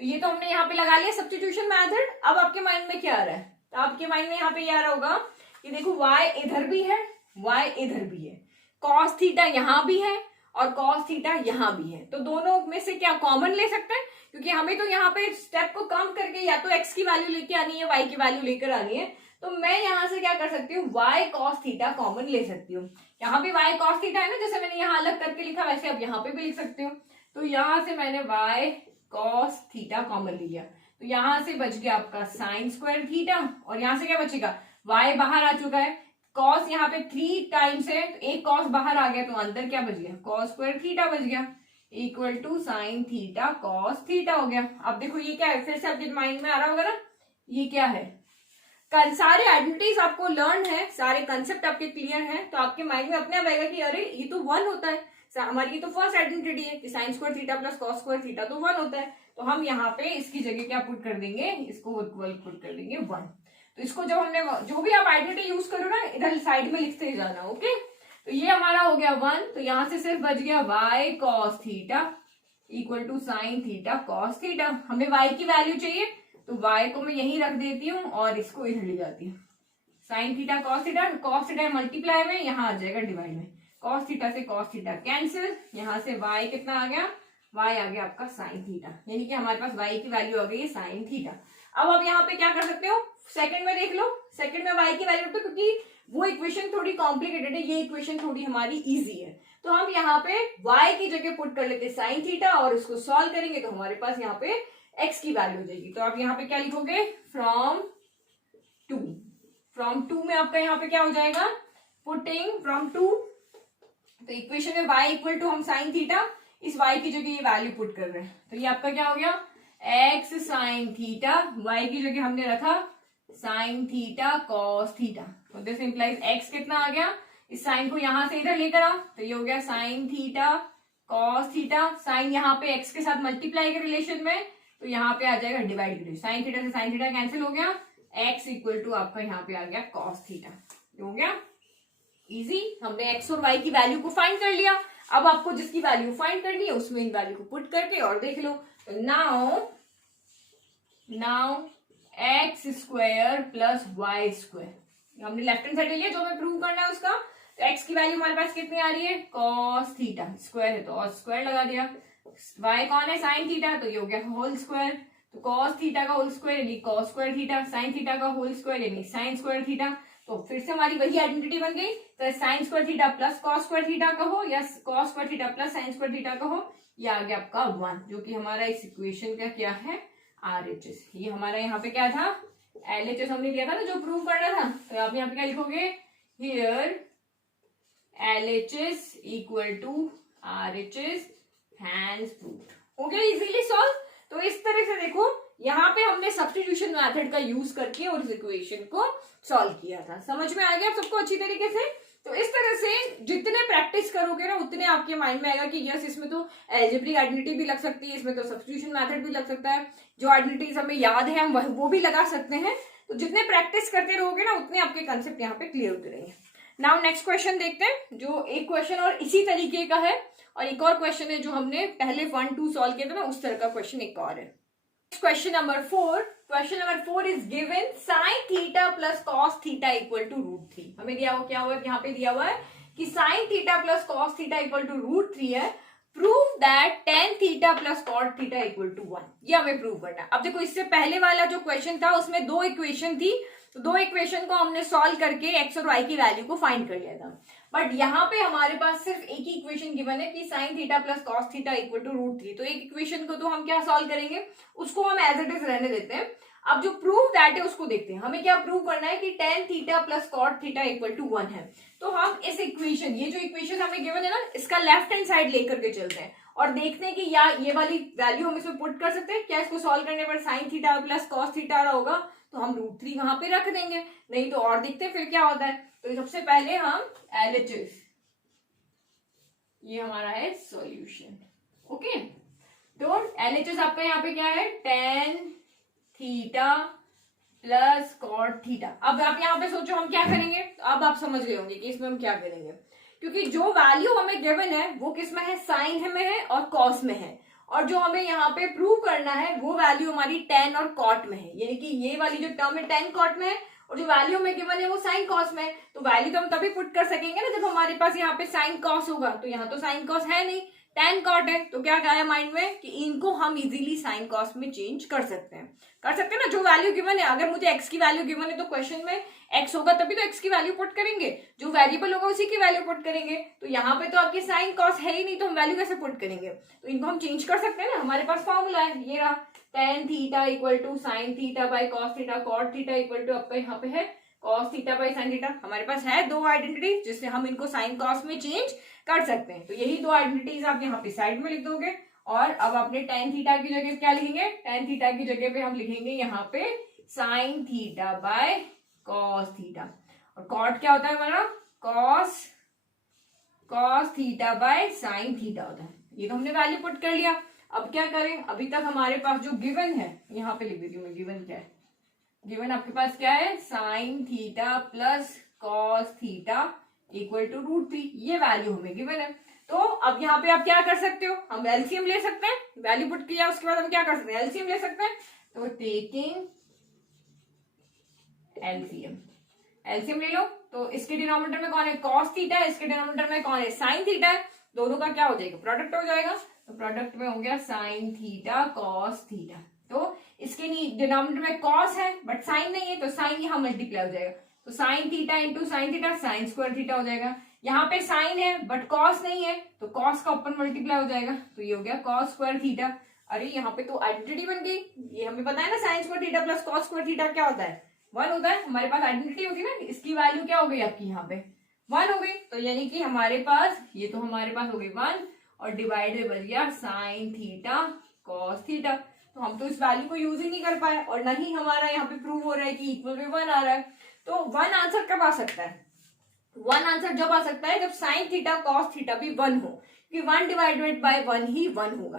तो ये तो हमने यहाँ पे लगा लिया सब्स्टिट्यूशन मेथड। अब आपके माइंड में क्या आ रहा है, तो आपके माइंड में यहाँ पे ये आ रहा होगा कि देखो y इधर भी है, y इधर भी है, cos थीटा यहाँ भी है और cos थीटा यहाँ भी है। तो दोनों में से क्या कॉमन ले सकते हैं, क्योंकि हमें तो यहाँ पे स्टेप को कम करके या तो x की वैल्यू लेके आनी है, y की वैल्यू लेकर आनी है। तो मैं यहाँ से क्या कर सकती हूँ, y cos थीटा कॉमन ले सकती हूँ। यहाँ पे y cos थीटा है ना, जैसे मैंने यहाँ अलग करके लिखा वैसे अब यहाँ पे भी लिख सकती हूँ। तो यहाँ से मैंने y cos थीटा कॉमन ले लिया, तो यहाँ से बच गया आपका साइन स्क्वायर थीटा, और यहाँ से क्या बचेगा, y बाहर आ चुका है, cos यहाँ पे 3 टाइम्स है, तो एक cos बाहर आ गया, तो अंदर क्या बच गया, cos स्क्वायर थीटा बच गया equal to sine theta cos theta हो गया। अब देखो ये क्या है, फिर से आपके माइंड में आ रहा होगा ना, ये क्या है, सारे आइडेंटिटीज आपको लर्न है, सारे कंसेप्ट आपके क्लियर हैं, तो आपके माइंड में अपने आप आएगा कि अरे ये तो 1 होता है। हमारी ये तो फर्स्ट आइडेंटिटी है कि sign square theta plus cos square theta तो 1 होता है। तो हम यहाँ पे इसकी जगह क्या पुट कर देंगे, इसको इक्वल पुट कर देंगे 1। तो इसको जब हमने जो भी आप आइडेंटिटी यूज करो ना, इधर साइड में लिखते ही जाना। ओके, तो ये हमारा हो गया 1। तो यहाँ से सिर्फ बच गया y cos theta equal to sine theta cos theta. हमें y की वैल्यू चाहिए तो y को मैं यहीं रख देती हूँ और इसको इधर ले जाती हूँ। Sign theta cos theta multiply में यहाँ आ जाएगा डिवाइड में, कॉस थीटा से कॉस थीटा कैंसिल, यहाँ से y कितना आ गया, y आ गया आपका साइन थीटा, यानी कि हमारे पास y की वैल्यू आ गई है साइन थीटा। अब आप यहाँ पे क्या कर सकते हो, सेकंड में देख लो, सेकंड में y की वैल्यू, क्योंकि वो इक्वेशन थोड़ी कॉम्प्लिकेटेड है, ये इक्वेशन थोड़ी हमारी इजी है, तो हम यहाँ पे y की जगह पुट कर लेते हैं साइन थीटा और इसको सॉल्व करेंगे तो हमारे पास यहाँ पे x की वैल्यू हो जाएगी। तो आप यहाँ पे क्या लिखोगे, फ्रॉम टू में आपका यहाँ पे क्या हो जाएगा, पुटिंग फ्रॉम टू, तो इक्वेशन में y इक्वल टू हम साइन थीटा, इस y की जगह ये वैल्यू पुट कर रहे हैं, तो ये आपका क्या हो गया, x साइन थीटा, y की जगह हमने रखा साइन थीटा कॉस थीटा, तो दिस इंप्लाइज x कितना आ गया, इस साइन को यहां से इधर लेकर आओ तो ये हो गया sine theta cos theta, sine यहाँ पे x के साथ मल्टीप्लाई के रिलेशन में, तो यहाँ पे आ जाएगा डिवाइड के, साइन थीटा से साइन थीटा कैंसिल हो गया, x इक्वल टू आपका यहाँ पे आ गया कॉस थीटा। हो गया इजी, हमने x और y की वैल्यू को फाइंड कर लिया। अब आपको जिसकी वैल्यू फाइंड करनी है उसमें इन वैल्यू को पुट करके और देख लो, now x square plus y square, हमने लेफ्ट हैंड साइड ले लिया, जो हमें प्रूव करना है उसका, तो x की वैल्यू हमारे पास कितनी आ रही है, कॉस थीटा, स्क्वायर है तो स्क्वायर लगा दिया, y कौन है, साइन थीटा, तो ये हो गया होल स्क्वायर, तो कॉस थीटा का होल स्क्वायर यानी cos square theta, sine theta का होल स्क्वायर यानी साइन स्क्वायर थीटा, तो फिर से हमारी वही आइडेंटिटी बन गई, तो sign square theta plus cos square theta कहो या cos square theta plus sine square theta कहो, ये आ गया आपका 1, जो कि हमारा इस इक्वेशन का क्या है, RHS। ये हमारा यहाँ पे क्या था, LHS हमने दिया था ना जो प्रूव करना था, तो आप यहाँ पे क्या लिखोगे, here LHS equal to RHS hence proved. हो गया इजीली सॉल्व। तो इस तरह से देखो, यहाँ पे हमने सब्स्टिट्यूशन मेथड का यूज करके और इस इक्वेशन को सॉल्व किया था। समझ में आ गया सबको अच्छी तरीके से? तो इस तरह से जितने प्रैक्टिस करोगे ना उतने आपके माइंड में आएगा कि यस, इसमें तो एल्जेब्रिक आइडेंटिटी भी लग सकती है, इसमें तो सब्स्टिट्यूशन मेथड भी लग सकता है, जो आइडेंटिटीज हमें याद है हम वो भी लगा सकते हैं। तो जितने प्रैक्टिस करते रहोगे ना उतने आपके कंसेप्ट यहाँ पे क्लियर होते रहेंगे। नाउ नेक्स्ट क्वेश्चन देखते हैं, जो एक क्वेश्चन और इसी तरीके का है, और एक और क्वेश्चन है जो हमने पहले 1, 2 सॉल्व किया था ना, उस तरह का क्वेश्चन एक और है। Question number 4 is given sine theta plus cos theta equal to √3। हमें दिया हुआ क्या हुआ, यहाँ पे दिया हुआ है कि sine theta plus cos theta equal to √3 है, prove that tan theta plus cot theta equal to 1। ये हमें प्रूव करना है। अब देखो, इससे पहले वाला जो क्वेश्चन था उसमें 2 इक्वेशन थी, तो 2 इक्वेशन को हमने सॉल्व करके एक्स और वाई की वैल्यू को फाइंड कर लिया था। बट यहाँ पे हमारे पास सिर्फ एक ही इक्वेशन गिवन है कि sine theta plus cos theta equal to √3। तो एक इक्वेशन को तो हम क्या सॉल्व करेंगे, उसको हम एज इट इज रहने देते हैं। अब जो प्रूव दैट है उसको देखते हैं। हमें क्या प्रूव करना है कि tan theta plus cot theta equal to 1 है। तो हम इस इक्वेशन, ये जो इक्वेशन हमें गिवन है ना, इसका लेफ्ट हैंड साइड लेकर के चलते हैं और देखते हैं कि या ये वाली वैल्यू हम इसमें पुट कर सकते हैं क्या। इसको सॉल्व करने पर sine theta plus cos theta आ रहा होगा तो हम √3 वहां पे रख देंगे, नहीं तो और देखते हैं फिर क्या होता है। तो सबसे पहले हम LHS, ये हमारा है सॉल्यूशन। ओके, तो LHS आपका यहाँ पे क्या है, tan theta plus cot theta. अब आप यहाँ पे सोचो हम क्या करेंगे, तो अब आप समझ गए होंगे कि इसमें हम क्या करेंगे, क्योंकि जो वैल्यू हमें गिवन है वो किस में है, साइन में है और कॉस में है, और जो हमें यहाँ पे प्रूव करना है वो वैल्यू हमारी टेन और कॉट में है। यानी कि ये वाली जो टर्म है टेन कॉट में है और जो वैल्यू हमें गिवन है वो साइन कॉस में है। तो वैल्यू तो हम तभी पुट कर सकेंगे ना जब हमारे पास यहाँ पे साइन कॉस होगा। तो यहाँ तो साइन कॉस है नहीं, टेन कॉट है, तो क्या आया माइंड में कि इनको हम इजीली साइन कॉस में चेंज कर सकते हैं ना। जो वैल्यू गिवन है, अगर मुझे एक्स की वैल्यू गिवन है तो क्वेश्चन में एक्स होगा तभी तो एक्स की वैल्यू पुट करेंगे, जो वेरिएबल होगा उसी की वैल्यू पुट करेंगे। तो यहाँ पे तो आपकी साइन कॉस है ही नहीं, तो हम वैल्यू कैसे पुट करेंगे। तो इनको हम चेंज कर सकते हैं ना, हमारे पास फॉर्मूला है, ये रहा tan theta equal to sine theta by cos theta, cot theta equal to आपका यहाँ पे है cos theta by sine theta. हमारे पास है 2 आइडेंटिटी जिससे हम इनको साइन कॉस में चेंज कर सकते हैं। तो यही 2 आइडेंटिटीज आप यहाँ पे साइड में लिख दोगे। और अब अपने टेन थीटा की जगह क्या लिखेंगे, टेन थीटा की जगह पे हम लिखेंगे यहाँ पे sine theta by cos theta, और कॉट क्या होता है हमारा, cos theta by sine theta होता है। ये तो हमने वैल्यू पुट कर लिया। अब क्या करें, अभी तक हमारे पास जो गिवन है, यहाँ पे लिख देती हूँ मैं, गिवन क्या है, गिवन आपके पास क्या है, sine theta plus cos theta equal to √3, ये वैल्यू हमें गिवन है। तो अब यहाँ पे आप क्या कर सकते हो, हम एलसीएम ले सकते हैं, वैल्यू पुट किया उसके बाद हम क्या कर सकते हैं, एलसीएम ले सकते हैं। तो टेकिंग एलसीएम, एलसीएम ले लो। तो इसके डिनोमिनेटर में कौन है, कॉस थीटा है, इसके डिनोमिनेटर में कौन है, साइन थीटा है। दोनों का क्या हो जाएगा, प्रोडक्ट हो जाएगा। तो प्रोडक्ट में हो गया साइन थीटा कॉस थीटा। तो इसके डिनोमिनेटर में कॉस है बट साइन नहीं है, तो साइन यहाँ मल्टीप्लाई हो जाएगा। तो sine theta into sine theta, sign square theta हो जाएगा। यहाँ पे साइन है बट कॉस नहीं है, तो कॉस का ऊपर मल्टीप्लाई हो जाएगा, तो ये हो गया कॉस स्क्वायर थीटा। अरे यहाँ पे तो आइडेंटिटी बन गई, ये हमें पता है ना, sign square theta plus cos square theta क्या होता है, 1 होता है। हमारे पास आइडेंटिटी होगी ना, इसकी वैल्यू क्या हो गई आपकी यहाँ पे 1 हो गई। तो यानी कि हमारे पास ये तो हमारे पास हो गई 1 और डिवाइड में बच गया साइन थीटा कॉस थीटा। तो हम तो इस वैल्यू को यूज ही नहीं कर पाए और न ही हमारा यहाँ पे प्रूव हो रहा है कि इक्वल में 1 आ रहा है। तो 1 आंसर कब आ सकता है, 1 आंसर जब आ सकता है जब साइन थीटा कॉस थीटा भी 1 हो, क्योंकि 1 डिवाइडेड बाय 1 ही 1 होगा।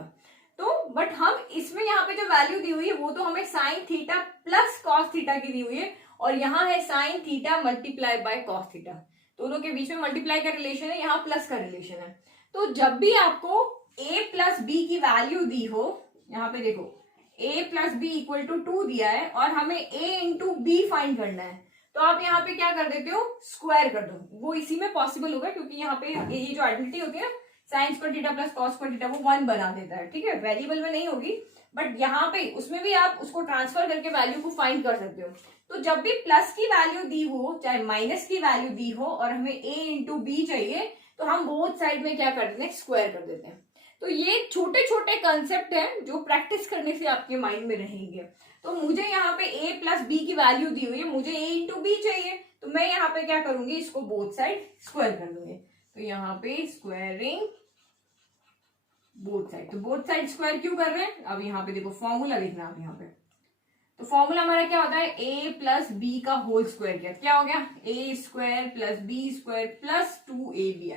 तो बट हम इसमें यहाँ पे जो वैल्यू दी हुई है वो तो हमें sign theta plus cos theta की दी हुई है, और यहाँ है sine theta multiply by cos theta. दोनों के बीच में मल्टीप्लाई का रिलेशन है, यहाँ प्लस का रिलेशन है। तो जब भी आपको a प्लस बी की वैल्यू दी हो, यहाँ पे देखो a plus B equal to 2 दिया है और हमें a इंटू बी फाइंड करना है, तो आप यहाँ पे क्या कर देते हो, स्क्वायर कर दो। वो इसी में पॉसिबल होगा क्योंकि यहाँ पे ये जो आइडेंटिटी होती है ना, sign square theta plus cos square theta, वो 1 बना देता है, ठीक है। वेरिएबल में नहीं होगी बट यहाँ पे उसमें भी आप उसको ट्रांसफर करके वैल्यू को फाइंड कर सकते हो। तो जब भी प्लस की वैल्यू दी हो चाहे माइनस की वैल्यू दी हो और हमें a इंटू बी चाहिए, तो हम बोथ साइड में क्या कर देते हैं, स्क्वायर कर देते हैं। तो ये छोटे छोटे कंसेप्ट हैं जो प्रैक्टिस करने से आपके माइंड में रहेंगे। तो मुझे यहाँ पे a प्लस बी की वैल्यू दी हुई है, मुझे a इंटू बी चाहिए, तो मैं यहाँ पे क्या करूंगी, इसको बोथ साइड स्क्वायर कर दूंगी। तो यहाँ पे स्क्वायरिंग बोथ साइड, तो बोथ साइड स्क्वायर क्यों कर रहे हैं, अब यहाँ पे देखो फॉर्मूला लिखना आप यहाँ पे। तो फॉर्मूला हमारा क्या होता है, a प्लस बी का होल स्क्वायर किया, क्या हो गया, a square plus B square plus 2ab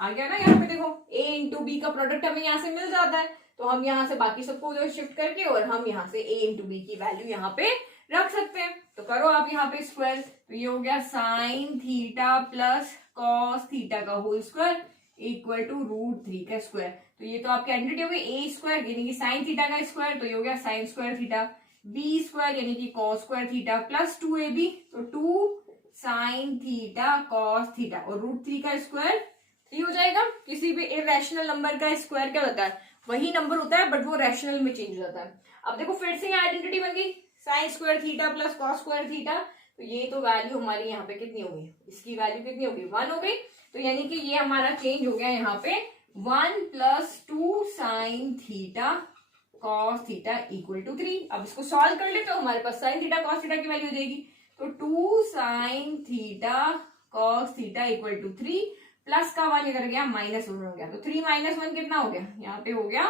आ गया ना। यहाँ पे देखो a इंटू बी का प्रोडक्ट हमें यहाँ से मिल जाता है, तो हम यहाँ से बाकी सबको उधर शिफ्ट करके और हम यहाँ से a इंटू बी की वैल्यू यहाँ पे रख सकते हैं। तो करो आप यहाँ पे स्क्वायर, तो ये हो गया sine theta plus cos theta का होल स्क्वायर इक्वल टू √3 का स्क्वायर। तो ये तो आपकी आइडेंटिटी हो गई a स्क्वायर यानी कि साइन थीटा का स्क्वायर, तो ये हो गया sine square theta, b square यानी कि cos square theta plus 2ab, तो 2 साइन थीटा कॉस थीटा और √3 का स्क्वायर 3 हो जाएगा। किसी भी इरेशनल नंबर का स्क्वायर क्या होता है, वही नंबर होता है बट वो रैशनल में चेंज हो जाता है। अब देखो फिर से यहाँ आइडेंटिटी बन गई, sign square theta plus cos square theta, तो ये तो वैल्यू हमारी यहाँ पे कितनी हो गई, इसकी वैल्यू कितनी हो गई, 1 हो गई। तो यानी कि ये हमारा चेंज हो गया यहाँ पे 1 plus 2 sine theta cos theta equal to 3। अब इसको सॉल्व कर ले तो हमारे पास साइन थीटा कॉस थीटा की वैल्यू हो जाएगी, तो 2 sine theta cos theta equal to 3 plus का 1 इधर गया माइनस 1 हो गया, तो 3 माइनस 1 कितना हो गया, यहाँ पे हो गया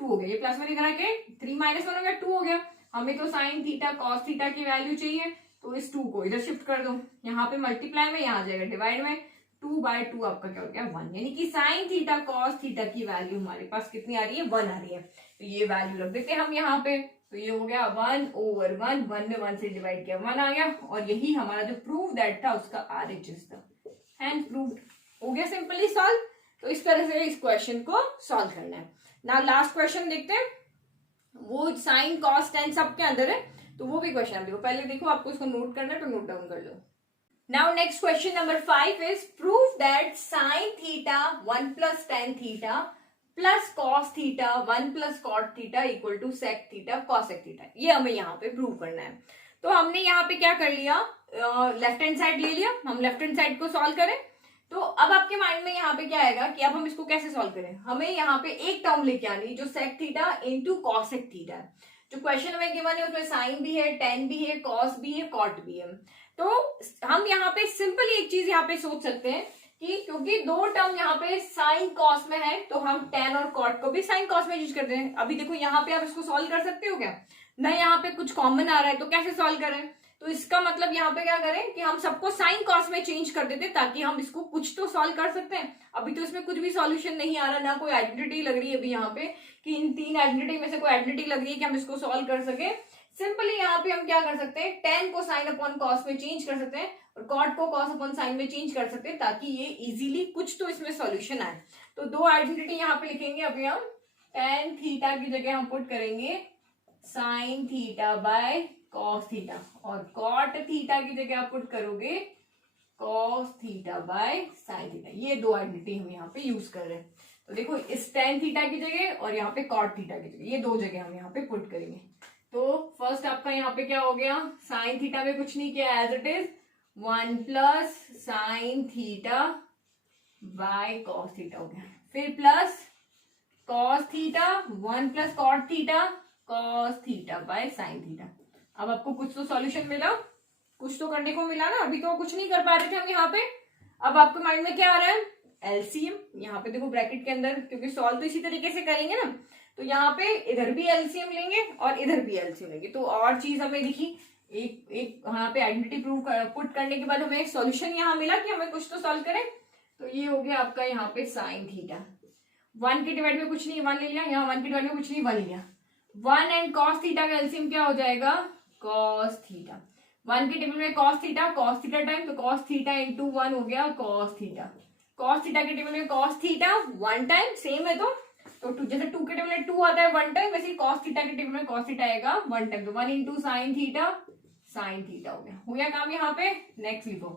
2 हो गया, ये प्लस 1 इधर आके 3 माइनस 1 हो गया 2 हो गया। हमें तो साइन थीटा कॉस थीटा की वैल्यू चाहिए, तो इस 2 को इधर शिफ्ट कर दो, यहाँ पे मल्टीप्लाई में, यहाँ आ जाएगा डिवाइड में, 2/2 आपका क्या हो गया 1, यानी कि साइन थीटा कॉस थीटा की वैल्यू हमारे पास कितनी आ रही है, 1 आ रही है। तो ये वैल्यू रख देते हैं हम यहाँ पे, तो ये हो गया 1/1, 1 में 1 से डिवाइड किया 1 आ गया, और यही हमारा जो प्रूव दैट था उसका RHS था, एंड प्रूव्ड हो गया, सिंपली सॉल्व। तो इस तरह से इस क्वेश्चन को सॉल्व करना है। नाउ लास्ट क्वेश्चन देखते हैं, वो साइन कॉस टेन सबके अंदर है, तो वो भी क्वेश्चन देखो, पहले देखो आपको इसको नोट करना है तो नोट डाउन कर लो। Now next question number 5 is prove that sin theta 1 plus tan theta plus cos theta 1 plus cot theta equal to sec theta cosec theta, ये हमें यहाँ पे प्रूव करना है। तो हमने यहाँ पे क्या कर लिया, लेफ्ट हैंड साइड ले लिया, हम लेफ्ट हैंड साइड को सॉल्व करें। तो अब आपके माइंड में यहाँ पे क्या आएगा कि अब हम इसको कैसे सॉल्व करें, हमें यहाँ पे एक टर्म लेके आनी जो sec theta into cosec theta है। जो क्वेश्चन हमें गिवन है उसमें साइन भी है, टेन भी है, कॉस भी है, कॉट भी है। तो हम यहाँ पे सिंपली एक चीज यहाँ पे सोच सकते हैं कि क्योंकि दो टर्म यहाँ पे साइन कॉस में है तो हम टेन और कॉट को भी साइन कॉस में यूज करते हैं। अभी देखो यहाँ पे आप इसको सॉल्व कर सकते हो क्या, नहीं, यहाँ पे कुछ कॉमन आ रहा है तो कैसे सॉल्व करें, तो इसका मतलब यहाँ पे क्या करें कि हम सबको साइन कॉस में चेंज कर देते ताकि हम इसको कुछ तो सॉल्व कर सकते हैं। अभी तो इसमें कुछ भी सॉल्यूशन नहीं आ रहा, ना कोई आइडेंटिटी लग रही है अभी यहाँ पे कि इन तीन आइडेंटिटी में से कोई आइडेंटिटी लग रही है कि हम इसको सॉल्व कर सके। सिंपली यहाँ पे हम क्या कर सकते हैं, tan को sin अपॉन cos में चेंज कर सकते हैं और cot को cos अपॉन sin में चेंज कर सकते हैं, ताकि ये इजीली कुछ तो इसमें सॉल्यूशन आए। तो दो आइडेंटिटी यहाँ पे लिखेंगे अभी हम। tan थीटा की जगह हम पुट करेंगे sin theta by cos theta, और cot थीटा की जगह आप पुट करोगे cos theta by sin theta. ये दो आइडेंटिटी हम यहाँ पे यूज कर रहे हैं। तो देखो इस tan थीटा की जगह और यहाँ पे cot थीटा की जगह, ये दो जगह हम यहाँ पे पुट करेंगे। तो फर्स्ट आपका यहाँ पे क्या हो गया, sin थीटा में कुछ नहीं किया, as it is 1 plus sin theta by cos theta हो गया, फिर plus cos theta 1 plus cot theta cos theta by sin theta. अब आपको कुछ तो सॉल्यूशन मिला, कुछ तो करने को मिला ना, अभी तो कुछ नहीं कर पा रहे थे हम यहाँ पे। अब आपके माइंड में क्या आ रहा है, एलसीएम। यहाँ पे देखो ब्रैकेट के अंदर, क्योंकि सॉल्व तो इसी तरीके से करेंगे ना, तो यहाँ पे इधर भी एलसीएम लेंगे और इधर भी एलसीएम लेंगे। तो और चीज हमें दिखी, एक यहाँ पे आइडेंटिटी प्रूव पुट करने के बाद हमें एक सॉल्यूशन यहाँ मिला कि हमें कुछ तो सॉल्व करें। तो ये हो गया आपका यहाँ पे साइन थीटा। 1 के डिवाइड में कुछ नहीं, 1 ले लिया, यहाँ 1 के डिवाइड में कुछ नहीं, 1 लिया। 1 एंड कॉस थीटा का एलसीएम क्या हो जाएगा, कॉस थीटा। 1 के टेबल में कॉस थीटा टाइम, तो कॉस थीटा इंटू 1 हो गया कॉस थीटा। कॉस थीटा के टेबल में कॉस थीटा 1 टाइम, सेम है तो जैसे 2 के टेबल में 2 आता है 1 टाइम, वैसे ही कॉस थीटा के टेबल में कॉस थीटा आएगा 1 टाइम। तो 1 इंटू साइन थीटा हो गया काम यहाँ पे। नेक्स्ट लिखो,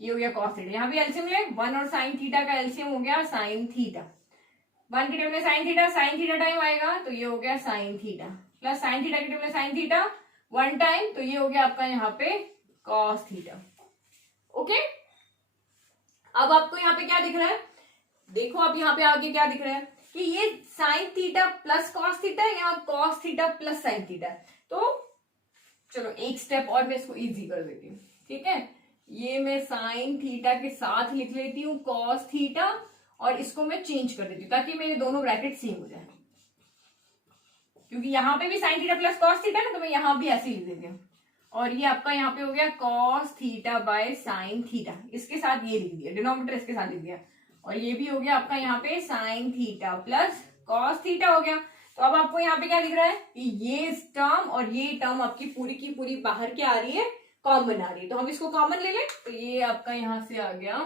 ये हो गया कॉस थीटा, यहाँ भी एलसीएम ले, 1 और साइन थीटा का एलसीएम हो गया साइन थीटा। 1 के टेबल में साइन थीटा टाइम आएगा, तो ये हो गया sine theta, plus sine theta के टेबल में साइन थीटा 1 टाइम, तो ये हो गया आपका यहाँ पे कॉस थीटा। ओके, अब आपको यहाँ पे क्या दिख रहा है, देखो अब यहाँ पे आगे क्या दिख रहा है कि ये sine theta plus cos theta है, यहाँ cos theta plus sine theta है। तो चलो एक स्टेप और मैं इसको इजी कर देती हूँ, ठीक है। ये मैं साइन थीटा के साथ लिख लेती हूँ कॉस थीटा, और इसको मैं चेंज कर देती हूँ ताकि मेरे दोनों ब्रैकेट सेम हो जाए, क्योंकि यहाँ पे भी sign theta plus cos theta ना, तो मैं यहाँ भी ऐसे ही लिख देती हूँ। और ये आपका यहाँ पे हो गया cos theta by sine theta, इसके साथ ये लिख दिया, डिनोमिनेटर इसके साथ लिख दिया, और ये भी हो गया आपका यहाँ पे sign theta plus cos theta हो गया। तो अब आपको यहाँ पे क्या दिख रहा है कि ये टर्म और ये टर्म आपकी पूरी की पूरी बाहर क्या आ रही है, कॉमन आ रही है। तो हम इसको कॉमन ले लें, तो ये आपका यहाँ से आ गया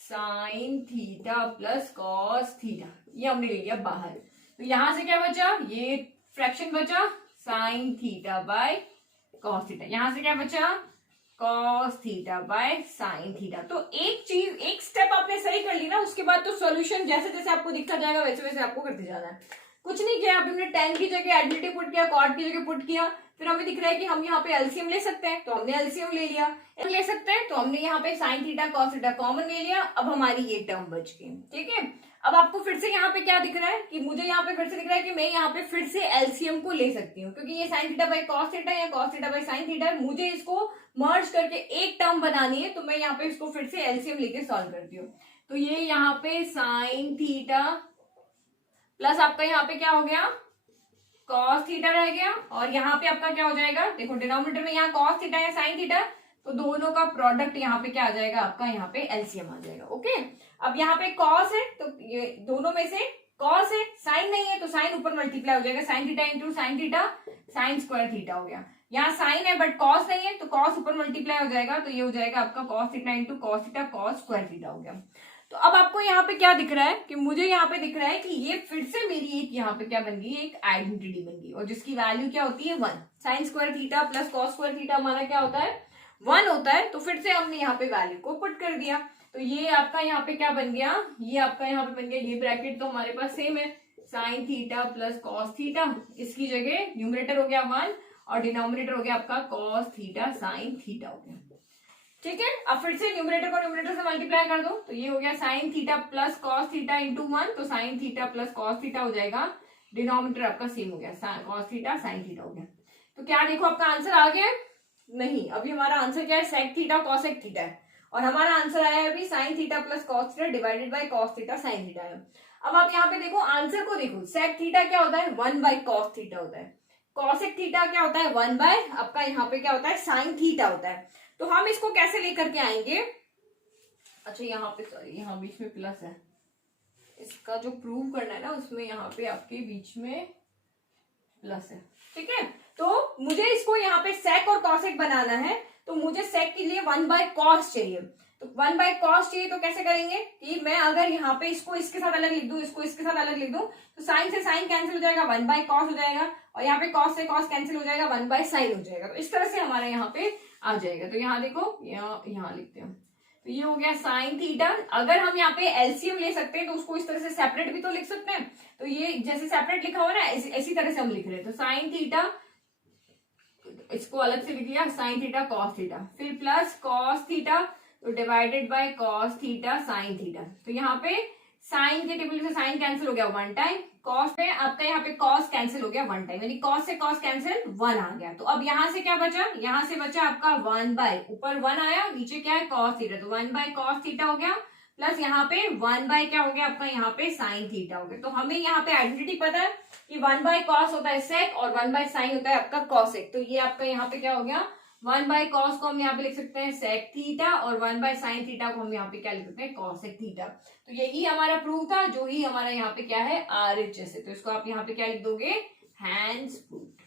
sine theta plus cos theta, ये हमने ले लिया बाहर। तो यहाँ से क्या बचा, ये फ्रैक्शन बचा sine theta by cos theta, यहां से क्या बचा cos theta by sine theta. तो एक चीज, एक स्टेप आपने सही कर ली ना, उसके बाद तो सॉल्यूशन जैसे जैसे आपको दिखता जाएगा वैसे वैसे आपको करते जाना है। कुछ नहीं किया, अभी हमने tan की जगह आइडेंटिटी पुट किया, कॉट की जगह पुट किया, फिर हमें दिख रहा है कि हम यहाँ पे एलसीएम ले सकते हैं, तो हमने एलसीएम ले लिया, ले सकते हैं तो हमने यहाँ पे sign theta cos theta common ले लिया। अब हमारी ये टर्म बच गई, ठीक है। अब आपको फिर से यहाँ पे क्या दिख रहा है कि मुझे यहाँ पे फिर से दिख रहा है कि मैं यहाँ पे फिर से एलसीएम को ले सकती हूँ, क्योंकि ये sine theta by cos theta या cos theta by sine theta है, मुझे इसको मर्ज करके एक टर्म बनानी है, तो मैं यहाँ पे इसको फिर से एलसीएम लेके सॉल्व करती हूँ। तो ये यहाँ पे साइन थीटा प्लस आपका यहाँ पे क्या हो गया कॉस थीटा रह गया, और यहाँ पे आपका क्या हो जाएगा, देखो डिनोमिनेटर में यहाँ कॉस थीटा या साइन थीटा, तो दोनों का प्रोडक्ट यहाँ पे क्या आ जाएगा आपका, यहाँ पे एलसीएम आ जाएगा। ओके, अब यहाँ पे कॉस है तो ये दोनों में से कॉस है, साइन नहीं है तो साइन ऊपर मल्टीप्लाई हो जाएगा, sine theta into sine theta sine square theta हो गया। यहाँ साइन है बट कॉस नहीं है तो कॉस ऊपर मल्टीप्लाई हो जाएगा, तो ये हो जाएगा आपका cos theta into cos theta cos square theta हो गया। तो अब आपको यहाँ पे क्या दिख रहा है कि मुझे यहाँ पे दिख रहा है कि ये फिर से मेरी एक यहाँ पे क्या बन गई, एक आइडेंटिटी बन गई, और जिसकी वैल्यू क्या होती है 1। Sign square theta plus cos square theta हमारा क्या होता है 1 होता है। तो फिर से हमने यहाँ पे वैल्यू को पुट कर दिया, तो ये आपका यहाँ पे क्या बन गया, ये आपका यहाँ पे बन गया, ये ब्रैकेट तो हमारे पास सेम है, sine theta plus cos theta, इसकी जगह न्यूमरेटर हो गया 1 और डिनोमिनेटर हो गया आपका कॉस थीटा साइन थीटा हो गया, ठीक है। अब फिर से न्यूमरेटर को न्यूमरेटर से मल्टीप्लाई कर दो, तो ये हो गया sine theta plus cos theta into 1, तो sign theta plus cos theta हो जाएगा, डिनोमिनेटर आपका सेम हो गया कॉस थीटा साइन थीटा हो गया। तो क्या देखो आपका आंसर आ गया, नहीं, अभी हमारा आंसर क्या है सेक थीटा कॉसेक थीटा है, और हमारा आंसर आया है अभी sign theta plus cos theta divided by cos theta sign theta है। अब आप यहाँ पे देखो आंसर को देखो, सेक थीटा क्या होता है 1 बाय कॉस थीटा होता है, कॉसेक थीटा क्या होता है 1 बाय आपका यहाँ पे क्या होता है साइन थीटा होता है। तो हम इसको कैसे लेकर के आएंगे, अच्छा यहाँ पे सॉरी यहाँ बीच में प्लस है, इसका जो प्रूव करना है ना उसमें यहाँ पे आपके बीच में प्लस है, ठीक है। तो मुझे इसको यहाँ पे सेक और कॉसेक बनाना है, तो मुझे सेक के लिए 1/cos चाहिए। तो 1/cos चाहिए तो कैसे करेंगे कि मैं अगर यहाँ पे इसको इसके साथ अलग लिख दूं, इसको इसके साथ अलग लिख दूं, तो साइन से साइन कैंसिल हो जाएगा, 1/cos हो जाएगा, और यहाँ पे कॉस से कॉस कैंसिल हो जाएगा, 1/sin हो जाएगा। तो इस तरह से हमारा यहाँ पे आ जाएगा। तो यहाँ देखो, यहाँ लिखते हैं, तो ये हो गया साइन थीटा। अगर हम यहाँ पे एलसीएम ले सकते हैं तो उसको इस तरह से सेपरेट भी तो लिख सकते हैं। तो ये जैसे सेपरेट लिखा हुआ ना, इसी तरह से हम लिख रहे हैं। तो साइन थीटा, इसको अलग से लिख लिया, साइन थीटा कॉस थीटा, फिर प्लस कॉस थीटा, तो divided by cos theta sign theta. तो यहाँ पे साइन के टेबल से साइन कैंसिल हो गया 1 टाइम, कॉस पे आपका यहाँ पे कॉस कैंसिल हो गया 1 टाइम, यानी कॉस से कॉस कैंसिल 1 आ गया। तो अब यहाँ से क्या बचा, यहाँ से बचा आपका 1 ऊपर 1 आया, नीचे क्या है कॉस थीटा, तो 1/cos थीटा हो गया, प्लस यहाँ पे 1 क्या हो गया आपका यहाँ पे साइन थीटा हो गया। तो हमें यहाँ पे आइडेंटिटी पता है कि 1/cos होता है सेक और 1/sin होता है आपका कॉसेक। तो ये आपका यहाँ पे क्या हो गया, 1/cos को हम यहाँ पे लिख सकते हैं सेक थीटा, और 1/sin थीटा को हम यहाँ पे क्या लिख सकते हैं कॉसेक थीटा। तो यही हमारा प्रूफ था, जो ही हमारा यहाँ पे क्या है RHS है। तो इसको आप यहाँ पे क्या लिख दोगे, हैंड्स प्रूफ।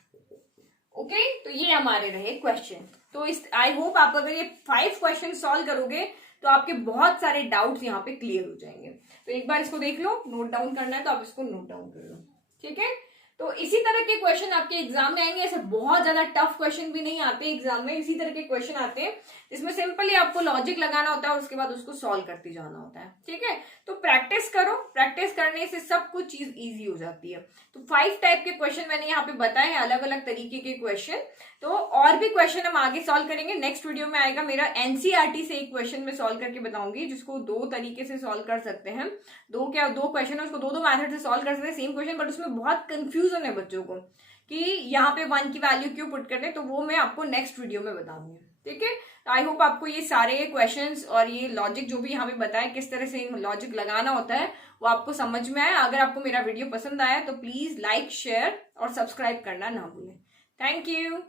ओके, तो ये हमारे रहे क्वेश्चन। तो इस आई होप आप अगर ये 5 क्वेश्चन सॉल्व करोगे तो आपके बहुत सारे डाउट्स यहाँ पे क्लियर हो जाएंगे। तो एक बार इसको देख लो, नोट डाउन करना है तो आप इसको नोट डाउन कर लो, ठीक है। तो इसी तरह के क्वेश्चन आपके एग्जाम में आएंगे, ऐसे बहुत ज्यादा टफ क्वेश्चन भी नहीं आते एग्जाम में, इसी तरह के क्वेश्चन आते हैं जिसमें सिंपली आपको लॉजिक लगाना होता है और उसके बाद उसको सॉल्व करते जाना होता है, ठीक है। तो प्रैक्टिस करो, प्रैक्टिस करने से सब कुछ चीज इजी हो जाती है। तो 5 टाइप के क्वेश्चन मैंने यहाँ पे बताए हैं, अलग अलग तरीके के क्वेश्चन। तो और भी क्वेश्चन हम आगे सॉल्व करेंगे, नेक्स्ट वीडियो में आएगा मेरा एनसीईआरटी से एक क्वेश्चन में सॉल्व करके बताऊंगी, जिसको 2 तरीके से सॉल्व कर सकते हैं। 2 क्वेश्चन है, उसको 2 मेथड से सॉल्व कर सकते हैं सेम क्वेश्चन, बट उसमें बहुत कंफ्यूजन है बच्चों को कि यहाँ पे 1 की वैल्यू क्यों पुट करते हैं। तो वो मैं आपको नेक्स्ट वीडियो में बताऊंगी, ठीक है। आई होप आपको ये सारे क्वेश्चंस और ये लॉजिक जो भी यहाँ पे बताया किस तरह से लॉजिक लगाना होता है वो आपको समझ में आया। अगर आपको मेरा वीडियो पसंद आया तो प्लीज लाइक, शेयर और सब्सक्राइब करना ना भूलें। Thank you.